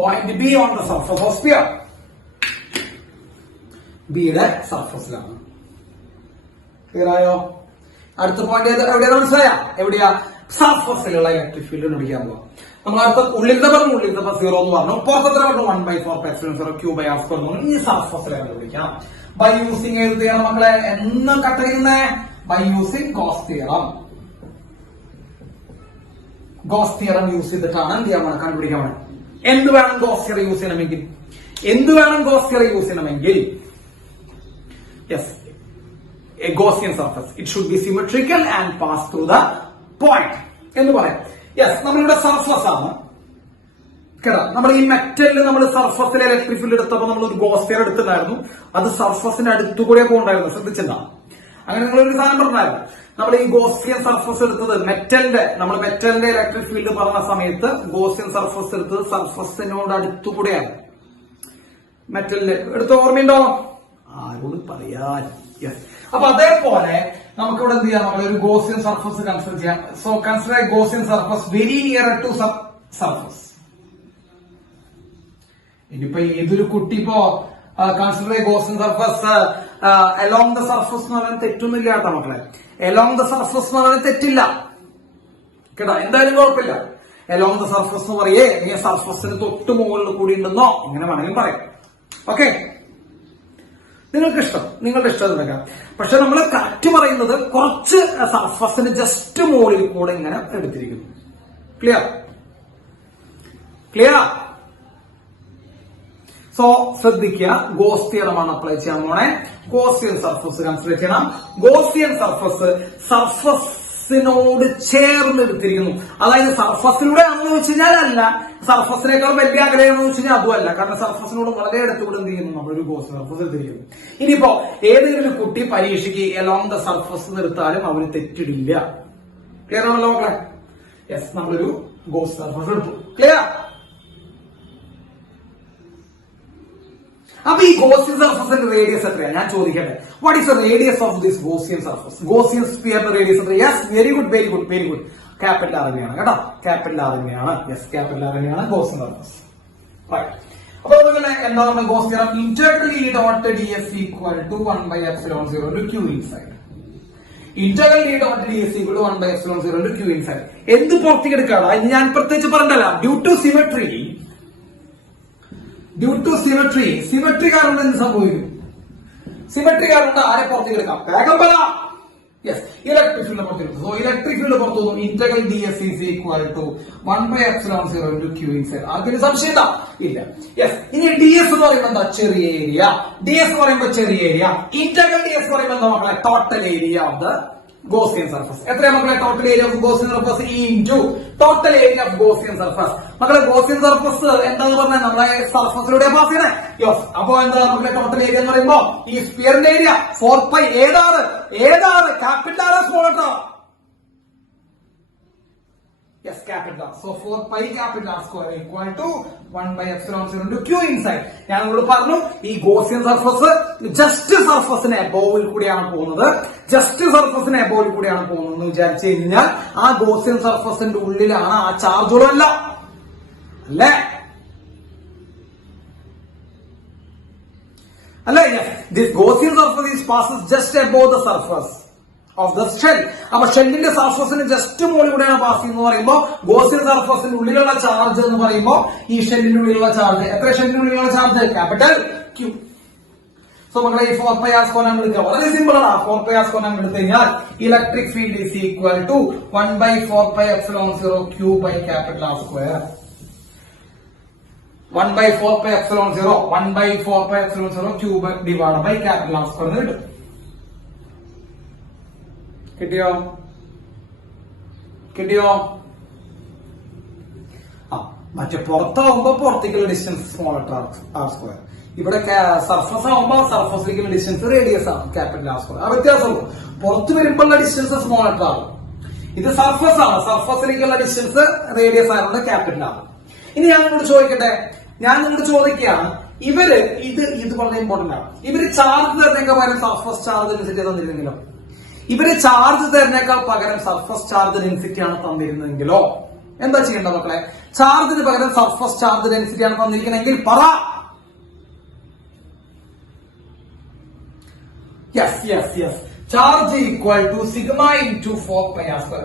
Point B on the surface of sphere. ബിയുടെ സർഫസിലാണ്. ക്ലിയർ ആയോ? അടുത്ത പോയിന്റ് എവിടെയാണ് മനസ്സിലായ? എവിടെയാ? സർഫസിലുള്ള ഇലക്ട്രിക് ഫീൽഡ് കണ്ടുപിടിക്കാൻ പോവാം. നമ്മൾ അടുത്ത ഉള്ളിലത്തെ 0 എന്ന് പറഞ്ഞു, പുറത്തെ പറഞ്ഞു 1/4π0 Q/r². ഈ സർഫസിലെ കണ്ടുപിടിക്കാം. ബൈ യൂസിങ് ഏത് തിയറം മക്കളെ? എന്നും കട്ട് ചെയ്യുന്നേ? By using Gauss theorem. Gauss theorem use ചെയ്തിട്ടാണ് എന്ത് ചെയ്യാൻ വേണം? കണ്ടുപിടിക്കാൻ വേണം. എന്ത് വേണം ഗോസ് തിയറം യൂസ് ചെയ്യണമെങ്കിൽ? Yes, a Gaussian surface. It should be symmetrical and pass through the point. എന്ന് പറയാം. യെസ്, നമ്മളിവിടെ സർഫസ് ആണ് കേട്ടോ. നമ്മൾ ഈ മെറ്റലിൽ നമ്മൾ സർഫസിലെ ഇലക്ട്രിക് ഫീൽഡ് എടുത്തപ്പോൾ നമ്മൾ ഒരു ഗോസ് തിയറം എടുത്തിട്ടുണ്ടായിരുന്നു. അത് സർഫസിന്റെ അടുത്തുകൂടെ പോകണ്ടായിരുന്നു. ശ്രദ്ധിച്ചില്ല? അങ്ങനെ നിങ്ങളൊരു സാധനം പറഞ്ഞായിരുന്നു. നമ്മൾ ഈ ഗോസിയൻ സർഫസ് എടുത്തത് നമ്മൾ മെറ്റലിന്റെ ഇലക്ട്രിക് ഫീൽഡ് പറഞ്ഞ സമയത്ത് ഗോസിയൻ സർഫസ് എടുത്തത് സർഫസിനോട് അടുത്തുകൂടെയാണ്. മെറ്റലിന്റെ എടുത്ത് ഓർമ്മയുണ്ടോ? ആരോട് പറയാൻ? യെസ്. അപ്പൊ അതേപോലെ നമുക്കിവിടെ എന്ത് ചെയ്യാം? ഒരു ഗോസിയൻ സർഫസ് കൺസിഡർ ചെയ്യാം. So consider a Gaussian surface very near to surface. ഇനിയിപ്പോ ഏതൊരു കുട്ടി ഇപ്പോ consider a Gaussian surface along the surface എന്ന് പറയാൻ തെറ്റൊന്നുമില്ല കേട്ടോ മക്കളെ. അലോങ് ദ സർഫസ് എന്ന് പറയാൻ തെറ്റില്ല കേട്ടോ, എന്തായാലും കുഴപ്പമില്ല. അലോങ് ദ സർഫസ് എന്ന് പറയേ ഇനി സർഫസിന് തൊട്ട് മുകളിൽ കൂടി ഉണ്ടെന്നോ ഇങ്ങനെ വേണമെങ്കിലും പറയാം. ഓക്കെ, നിങ്ങളുടെ ഇഷ്ടം എടുക്കാം. പക്ഷെ നമ്മൾ കറക്റ്റ് പറയുന്നത് കുറച്ച് സർഫസിന് ജസ്റ്റ് മുകളിൽ കൂടെ ഇങ്ങനെ എടുത്തിരിക്കുന്നു. ക്ലിയർ? സോ ശ്രദ്ധിക്കുക, ഗോസ് തിയറമാണ് അപ്ലൈ ചെയ്യാൻ പോണേ. ഗോസിയൻ സർഫസ് കൺസിഡർ ചെയ്യണം. ഗോസിയൻ സർഫസിനോട് ചേർന്ന് എടുത്തിരിക്കുന്നു. അതായത് സർഫസിലൂടെ ആണെന്ന് വെച്ച് കഴിഞ്ഞാൽ അല്ല, സർഫസിനേക്കാൾ വലിയ അകലെയാണെന്ന് വെച്ച് കഴിഞ്ഞാൽ അതുമല്ല. കാരണം സർഫസിനോട് വളരെ അടുത്തുകൂടെ എന്ത് ചെയ്യുന്നു? നമ്മളൊരു ഗോസ് സർഫസ് എടുത്തിരിക്കുന്നു. ഇനിയിപ്പോ ഏതെങ്കിലും കുട്ടി പരീക്ഷയ്ക്ക് അലോങ് ദ സർഫസ് നിർത്താലും അവര് തെറ്റിടില്ല. ക്ലിയർ ആണല്ലോ മക്കളെ? യെസ്, നമ്മളൊരു ഗോസ് സർഫസ് എടുത്തു. ക്ലിയർ? അപ്പൊ ഈ ഗോസിയൻ സർഫസിന്റെ റേഡിയസ് എത്രയാണ് ഞാൻ ചോദിക്കട്ടെ? What is the radius of this Gaussian surface? Gaussian സ്ഫിയറിന്റെ റേഡിയസ് എത്ര? Yes, very good. Capital R തന്നെയാണ് കേട്ടോ. ക്യാപിറ്റൽ ആർ തന്നെയാണ്. യെസ്, ക്യാപിറ്റൽ ആർ തന്നെയാണ് ഗോസിയൻ സർഫസ്. അപ്പൊ അതുപോലെ എന്താണ് Gauss theorem? Integral E dot ds equal to 1/ε0 q inside. Integral D dot D S equal to 1 by epsilon 0 into Q inside. എന്ത് പുറത്തേക്ക് എടുക്കാണ് ഞാൻ പ്രത്യേകിച്ച് പറഞ്ഞല്ല. ഡ്യൂ ടു സിമെട്രി കാരണം എന്ത് സംഭവിക്കും? സിമെട്രി കാരണം ആരെ പുറത്തേക്ക് എടുക്കാം? വേഗം പറ. യെസ്, ഇലക്ട്രിക് ഫീൽഡ് പുറത്തേക്ക്. സോ ഇലക്ട്രിക് ഫീൽഡ് പുറത്തു പോകും. Integral D S is equal to 1 by epsilon 0 into Q inside. അതിന് സംശയം ഇല്ല. യെസ്, ഇനി ഡി എസ് എന്ന് പറയുമ്പോൾ എന്താ? ചെറിയ ഏരിയ. ഡി എസ് എന്ന് പറയുമ്പോൾ ചെറിയ ഏരിയ. ഇന്റഗ്രൽ ഡി എസ് എന്ന് പറയുമ്പോൾ എന്താ മക്കളെ? Total area of the Gaussian surface. എത്രയാ മക്കളെ total area of Gaussian surface? Into total area of Gaussian surface. മക്കളെ Gaussian surface എന്താന്ന് പറഞ്ഞാൽ നമ്മളെ സർഫസിലൂടെ പാസ് ചെയ്യണേ. യെസ്, അപ്പൊ എന്താ മക്കളെ ടോട്ടൽ ഏരിയ എന്ന് പറയുമ്പോ ഈ സ്ഫിയറിന്റെ ഏരിയ 4π ഏതാണ്? ക്യാപിറ്റൽ ആർ സ്മോൾ ആട്ടോ? Yes, capital R. So 4π capital R square equal to 1 by epsilon 0 into Q inside. ഞാൻ നിങ്ങളോട് പറഞ്ഞു ഈ ഗോസിയൻ സർഫസ് ജസ്റ്റ് സർഫസിന് എബോവിൽ കൂടിയാണ് പോകുന്നത്. എന്ന് വിചാരിച്ചു കഴിഞ്ഞാൽ ആ ഗോസിയൻ സർഫസിന്റെ ഉള്ളിലാണ് ആ ചാർജുകളല്ല അല്ലേ? This Gaussian surface is passes just above the surface of the shell. അപ്പൊ ഷെല്ലിന്റെ സർഫസിന് ജസ്റ്റ് മുകളിൽ കൂടെയാണ് പാസ് ചെയ്യുന്നത് പറയുമ്പോൾ ഗോസിയൻ സർഫസിന്റെ ഉള്ളിലുള്ള ചാർജ് എന്ന് പറയുമ്പോൾ ഈ ഷെല്ലിന്റെ ഉള്ളിലുള്ള ചാർജ് എത്ര? ഷെല്ലിന്റെ ഉള്ളിലുള്ള ചാർജ് ക്യാപിറ്റൽ ക്യൂ. സോ മക്കളെ ഈ 4π r സ്ക്വയർ നമ്മൾ എടുക്കുക. വളരെ സിമ്പിൾ ആണ്. 4π r സ്ക്വയർ നമ്മൾ എടുത്തു കഴിഞ്ഞാൽ electric field is equal to 1 by 4π epsilon 0 Q by capital R square. 1 by 4π epsilon 0 cube divided by capital R square കിട്ടും. കിട്ടിയോ? മറ്റേ പുറത്താവുമ്പോ പുറത്തേക്കുള്ള ഡിസ്റ്റൻസ് സ്മോൾ ആർ സ്ക്വയർ. ഇവിടെ സർഫസ് ആവുമ്പോ സർഫസിലേക്കുള്ള ഡിസ്റ്റൻസ് റേഡിയസ് ആണ് ക്യാപിറ്റൽ R സ്ക്വയർ. ആ വ്യത്യാസമുള്ളൂ. പുറത്ത് വരുമ്പോഴുള്ള ഡിസ്റ്റൻസ് സ്മോൾ ആർ. ഇത് സർഫസ് ആണ്. സർഫസിലേക്കുള്ള ഡിസ്റ്റൻസ് റേഡിയസ് ആയതുകൊണ്ട് ക്യാപിറ്റൽ R. ഇനി ഞാൻ നിങ്ങളോട് ചോദിക്കട്ടെ, ചോദിക്കുകയാണ് ഇവര് ഇത് വളരെ ഇമ്പോർട്ടന്റ് ആണ്. ഇവര് ചാർജ് തരുന്നേക്കാൾ പകരം സർഫസ് ചാർജ് ഡെൻസിറ്റി തന്നിരുന്നെങ്കിലോ? എന്താ ചെയ്യേണ്ടത് മക്കളെ? ചാർജിന് പകരം സർഫസ് ചാർജ് ഡെൻസിറ്റി ആണ് തന്നിരിക്കണമെങ്കിൽ പറ. Yes. Charge equal to sigma into 4π r square.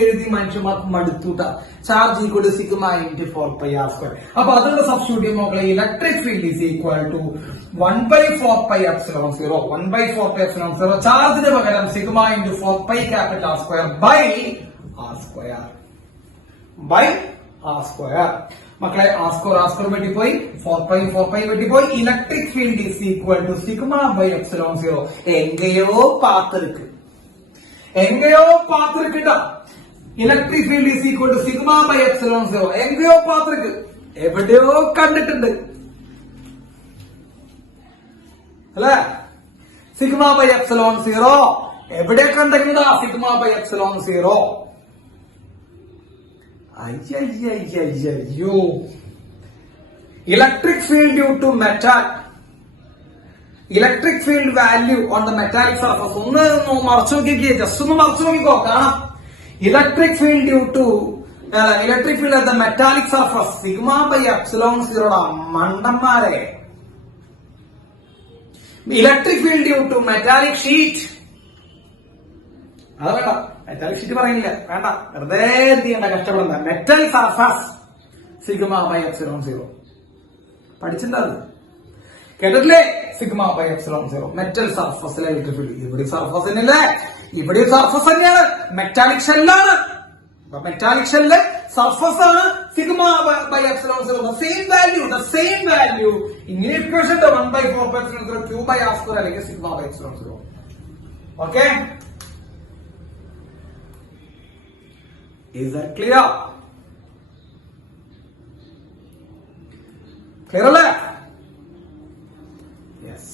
എഴുതി മനുഷ്യന്മാർക്ക് മടുത്തൂട്ട. Charge equal to sigma into 4π r square. അപ്പൊ അതുകൊണ്ട് സബ്സ്റ്റിറ്റ്യൂട്ട് ചെയ്യുമ്പോൾ മക്കളെ electric field is equal to 1 by 4π epsilon 0. ചാർജിന് പകരം sigma into 4π capital R square by R square. മക്കളെ R സ്ക്വയർ വെട്ടിപ്പോയി, 4π വെട്ടിപ്പോയി. Electric field is equal to sigma by epsilon 0. എങ്കയോ പാത്തിருக்கு. Electric field is equal to sigma by epsilon 0. എങ്കയോ പാത്തിருக்கு. എവിടെയോ കണ്ടിട്ടുണ്ട് അല്ലേ? സിഗ്മ ബൈ എപ്സിലോൺ 0 എവിടെ കണ്ടെത്തുന്നതാ? Sigma by epsilon 0. അയ്യോ. Electric field due to metal. Electric field value on the metallic surface. ഒന്ന് മറച്ചു നോക്കിക്കേ, ജസ്റ്റ് ഒന്ന് മറച്ചു നോക്കിക്കോ, കാണാം. Electric field due to electric field at the metallic surface sigma by epsilon 0. മണ്ടന്മാരെ. Electric field due to metallic sheet. അത് വേണ്ട, മെറ്റാലിക് ഷീറ്റ് പറയുന്നില്ല, വേണ്ട, വെറുതെ എന്ത് ചെയ്യണ്ട, കഷ്ടപ്പെടണ്ട. Metal surface sigma by epsilon 0 പഠിച്ചിട്ടുണ്ടത്, കേട്ടിട്ടില്ലേ? സിഗ്മ ബൈ എപ്സിലോൺ 0 മെറ്റൽ സർഫസിലെ ഇലക്ട്രിക് ഫീൽഡ്. ഇവിടെ സർഫസ് തന്നെയല്ലേ? ഇവിടെ സർഫസ് തന്നെയാണ്, മെറ്റാലിക് ഷെല്ലാണ്. മെറ്റാലിക് ഷെല്ല് സർഫസ് ആണ്. Sigma by epsilon 0 same value ഇങ്ങനെ equation 1 by 4π epsilon 0 Q by R square അല്ലെങ്കിൽ sigma by epsilon 0. Okay, is that clear? Clear അല്ലേ? യെസ്.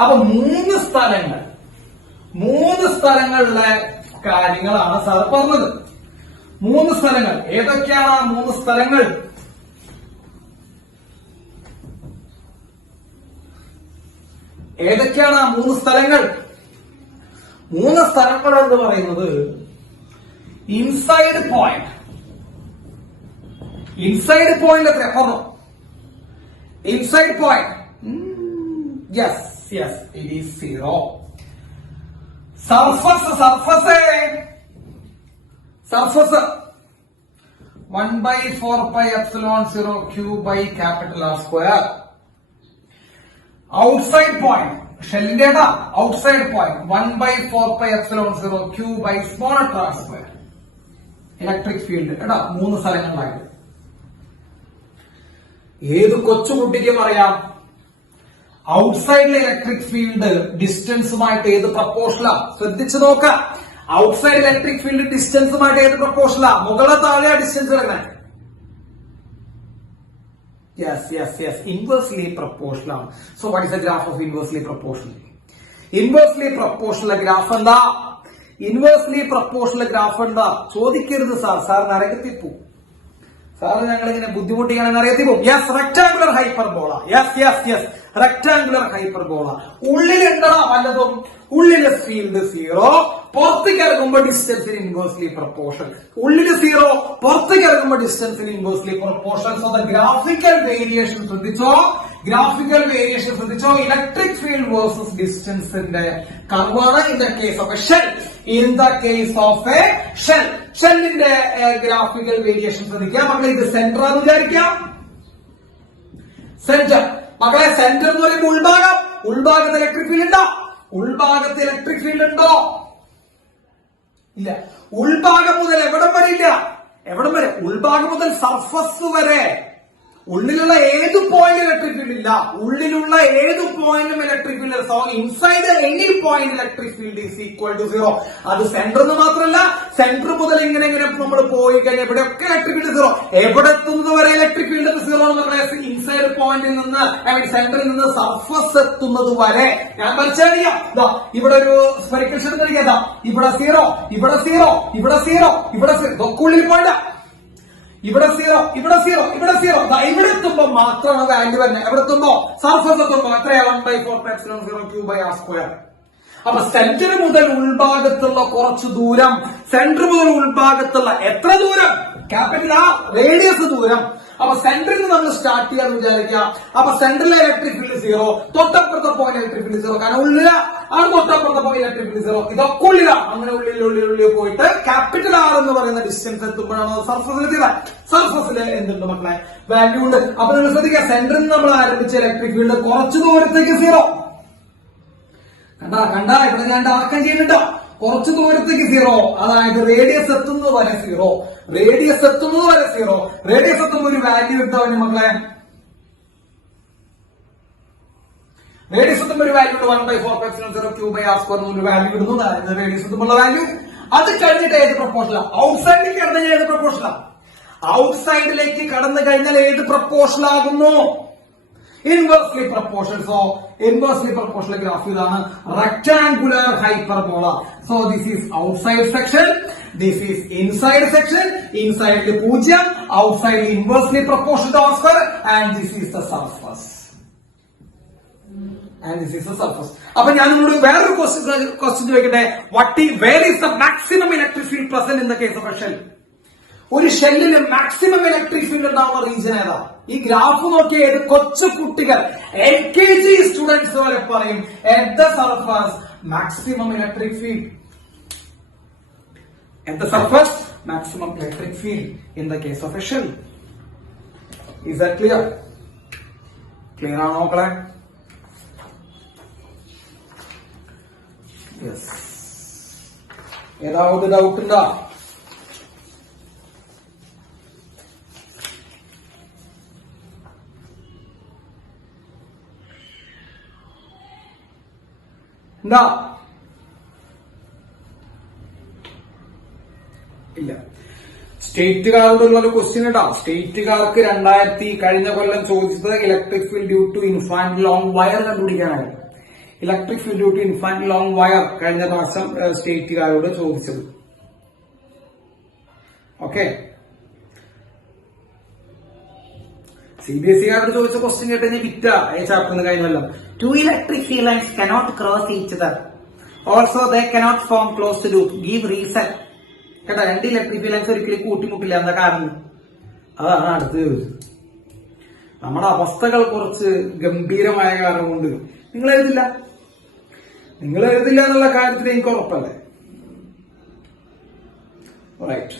അപ്പൊ മൂന്ന് സ്ഥലങ്ങളിലെ കാര്യങ്ങളാണ് സാർ പറഞ്ഞത്. 3 സ്ഥലങ്ങൾ ഏതൊക്കെയാണ്? 3 സ്ഥലങ്ങൾ ഏതൊക്കെയാണ്? 3 സ്ഥലങ്ങൾ. 3 സ്ഥലങ്ങൾ എന്ന് പറയുന്നത് ഇൻസൈഡ് പോയിന്റ് എത്ര പറഞ്ഞു? Inside point, yes, yes, it is 0. Surface 1 by 4 pi epsilon 0 q by capital R square. Outside point, ഷെല്ലിന്റെ outside point 1 by 4 pi epsilon 0 q by small r square. Electric field കേട്ടാ 3 സ്ഥലങ്ങളിലായിട്ട്. ഏത് കൊച്ചുകുട്ടിക്കും അറിയാം ഔട്ട്സൈഡിലെ electric field ഡിസ്റ്റൻസുമായിട്ട് ഏത് പ്രപ്പോർഷനാ? ശ്രദ്ധിച്ചു നോക്കാം. Outside electric field ഡിസ്റ്റൻസുമായിട്ട് ഏത് പ്രപ്പോർഷനാ? മുകളെ താഴെ distance വരുന്നത്. Yes. Inversely proportional. So what is the graph of inversely proportional? Inversely proportional graph എന്താ? Inversely proportional graph എന്താ? ചോദിക്കരുത് സാർ നരകത്തിപ്പോ. സാറ് ഞങ്ങൾ ഇങ്ങനെ ബുദ്ധിമുട്ടിയാണെന്ന് അറിയത്തിപ്പോ. Yes, rectangular hyperbola. Yes, rectangular hyperbola. ഉള്ളിലുണ്ടോ വല്ലതും? ഉള്ളിലെ ഫീൽഡ് 0, പുറത്തേക്ക് ഇറങ്ങുമ്പോൾ ഡിസ്റ്റൻസിന് ഇൻവേഴ്സ്ലി പ്രപ്പോർഷൻ. ഉള്ളില് 0, പുറത്തേക്ക് ഇറങ്ങുമ്പോൾ ഡിസ്റ്റൻസിന് inversely proportion. So the graphical variation ശ്രദ്ധിച്ചോ. ഇലക്ട്രിക് ഫീൽഡ് വേഴ്സസ് ഡിസ്റ്റൻസിന്റെ കർവാണ് in the case of a shell. ഷെല്ലിന്റെ ഗ്രാഫിക്കൽ വേരിയേഷൻ ശ്രദ്ധിക്കുക മക്കളെ. ഇത് സെന്റർ ആണെന്ന് വിചാരിക്കാം. സെന്റർ മക്കളെ, സെന്റർ എന്ന് പറയുമ്പോൾ ഉൾഭാഗത്ത് ഇലക്ട്രിക് ഫീൽഡ് ഉണ്ടോ? ഉൾഭാഗത്ത് ഇലക്ട്രിക് ഫീൽഡ് ഉണ്ടോ? ഇല്ല. ഉൾഭാഗം മുതൽ എവിടം വരെ ഇല്ല? എവിടം വരെ? ഉൾഭാഗം മുതൽ സർഫസ് വരെ. ഉള്ളിലുള്ള ഏത് പോയിന്റ് ഇലക്ട്രിക് ഫീൽഡ് ഇല്ല. ഉള്ളിലുള്ള ഏത് പോയിന്റും electric field. So inside any point electric field is equal to 0. അത് സെന്റർ എന്ന് മാത്രമല്ല, സെന്റർ മുതൽ ഇങ്ങനെ നമ്മൾ പോയി കഴിഞ്ഞാൽ ഇവിടെയൊക്കെ ഇലക്ട്രിക് ഫീൽഡ് 0. എവിടെ എത്തുന്നത് വരെ ഇലക്ട്രിക് ഫീൽഡ് 0 എന്ന് പറഞ്ഞാൽ ഇൻസൈഡ് പോയിന്റിൽ നിന്ന് സെന്ററിൽ നിന്ന് സർഫസ് എത്തുന്നത് വരെ. ഞാൻ പരിചയം ഇവിടെ ഒരു സ്ഫെറിക്കൽ ഷെൽ നൽകിയതാ. ഇവിടെ 0, ഇവിടെ 0, ഇവിടെ 0, ഇവിടെ 0. ഇതൊക്കെ ഉള്ളിൽ പോയിന്റ്. ഇവിടെ 0, ഇവിടെ 0, ഇവിടെ 0. ഇവിടെ എത്തുമ്പോ മാത്രമാണ് വാല്യൂ വരുന്നത്. എവിടെ എത്തുമ്പോ? സർഫസ് എത്തുമ്പോ എത്രയാ? 1 by 4 pi epsilon 0 q by r square. അപ്പൊ സെന്റർ മുതൽ ഉൾഭാഗത്തുള്ള കുറച്ച് ദൂരം, സെന്റർ മുതൽ ഉൾഭാഗത്തുള്ള എത്ര ദൂരം? ക്യാപിറ്റൽ ആ റേഡിയസ് ദൂരം. അപ്പൊ സെന്ററിൽ നിന്ന് നമ്മൾ സ്റ്റാർട്ട് ചെയ്യാന്ന് വിചാരിക്കുക. അപ്പൊ സെന്ററിലെ ഇലക്ട്രിക് ഫീൽഡ് 0, തൊട്ടപ്പുറത്തെ പോയിന്റ് ഇലക്ട്രിക് ഫീൽഡ് 0. കാരണം ഉള്ളില ആണ് തൊട്ടപ്പുറത്തെ പോയിന്റ് ഇലക്ട്രിക് ഫീൽഡ് 0. ഇതൊക്കെ ഉള്ളില. അങ്ങനെ ഉള്ളിൽ പോയിട്ട് ക്യാപിറ്റൽ ആർ എന്ന് പറയുന്ന ഡിസ്റ്റൻസ് എത്തുമ്പോഴാണ് സർഫസിൽ എന്തുണ്ട് മക്കളെ? വാല്യൂ ഉണ്ട്. അപ്പൊ നിങ്ങൾ ശ്രദ്ധിക്കുക, സെന്ററിൽ നിന്ന് നമ്മൾ ആരംഭിച്ച ഇലക്ട്രിക് ഫീൽഡ് കുറച്ചു ദൂരത്തേക്ക് 0. കണ്ട ഇവിടെ ഞാൻ ആക്കം ചെയ്യുന്നുണ്ടോ? കുറച്ചു ദൂരത്തേക്ക് 0, അതായത് റേഡിയസ് എത്തുന്നത് വരെ 0. റേഡിയസ് എത്തുമ്പോൾ ഒരു വാല്യൂ എടുത്തവന് മക്കളെ. റേഡിയസ് എത്തുമ്പോൾ ഒരു value 1 by 4 pi epsilon 0 q by r square ഒരു വാല്യൂ ഇടുന്നു. അതായത് റേഡിയസ് എത്തുമ്പോൾ വാല്യൂ. അത് കഴിഞ്ഞിട്ട് ഏത് പ്രപ്പോർഷനാ? ഔട്ട്സൈഡിലേക്ക് കടന്നു കഴിഞ്ഞാൽ ഏത് പ്രപ്പോർഷനാ? ഔട്ട്സൈഡിലേക്ക് കടന്നു കഴിഞ്ഞാൽ ഏത് പ്രപ്പോർഷൻ ആകുന്നു? Inversely proportion. So inversely proportional graph ഇതാണ് rectangular hyperbola. So this is outside section, this is inside section. ഇൻസൈഡിൽ 0, ഔട്ട്സൈഡിൽ inversely proportional to r square, and this is the surface. അപ്പൊ ഞാൻ നിങ്ങളോട് വേറൊരു ക്വസ്റ്റ്യൻ ചോദിക്കട്ടെ. Where is the maximum electric field present in the case of a shell? ഒരു ഷെല്ലിന് maximum electric field ഉണ്ടാവുന്ന റീജിയൻ ഏതാ? ഈ ഗ്രാഫ് നോക്കിയ ഏത് കൊച്ചു കുട്ടികൾ LKG സ്റ്റുഡൻസ് വരെ പറയും at the surface maximum electric field. At the surface, maximum electric field in the case of a shell. Is that clear? Clear ആണോ മക്കളെ? Yes. ഏതാവത് ഡൗട്ട് ഉണ്ടോ? എന്താ? ഇല്ല. സ്റ്റേറ്റുകാരോടുള്ള ഒരു ക്വസ്റ്റ്യൻ കേട്ടോ. സ്റ്റേറ്റുകാർക്ക് കഴിഞ്ഞ കൊല്ലം ചോദിച്ചത് electric field due to infinite long wire കണ്ടുപിടിക്കാനായിരുന്നു. Electric field due to infinite long wire കഴിഞ്ഞ പ്രാവശ്യം സ്റ്റേറ്റുകാരോട് ചോദിച്ചത്. ഓക്കെ, CBSE ചോദിച്ച ക്വസ്റ്റ്യൻ കേട്ട് കഴിഞ്ഞാൽ വിറ്റ ചാപ്റ്ററിന് കഴിഞ്ഞല്ലോ. 2 electric field lines cannot cross each other. Also they cannot form closed loop. Give reason. കേട്ടോ, 2 ഇലക്ട്രിക് ഫീൽഡ് ലൈൻസ് ഒരിക്കലും കൂട്ടിമുട്ടില്ല. എന്താ കാരണം? അതാണ് അടുത്ത് ചോദിച്ചത്. നമ്മുടെ അവസ്ഥകൾ കുറച്ച് ഗംഭീരമായ കാരണം കൊണ്ട് നിങ്ങൾ എഴുതില്ല. നിങ്ങൾ എഴുതില്ല എന്നുള്ള കാര്യത്തിൽ എനിക്ക് ഉറപ്പല്ലേ? റൈറ്റ്.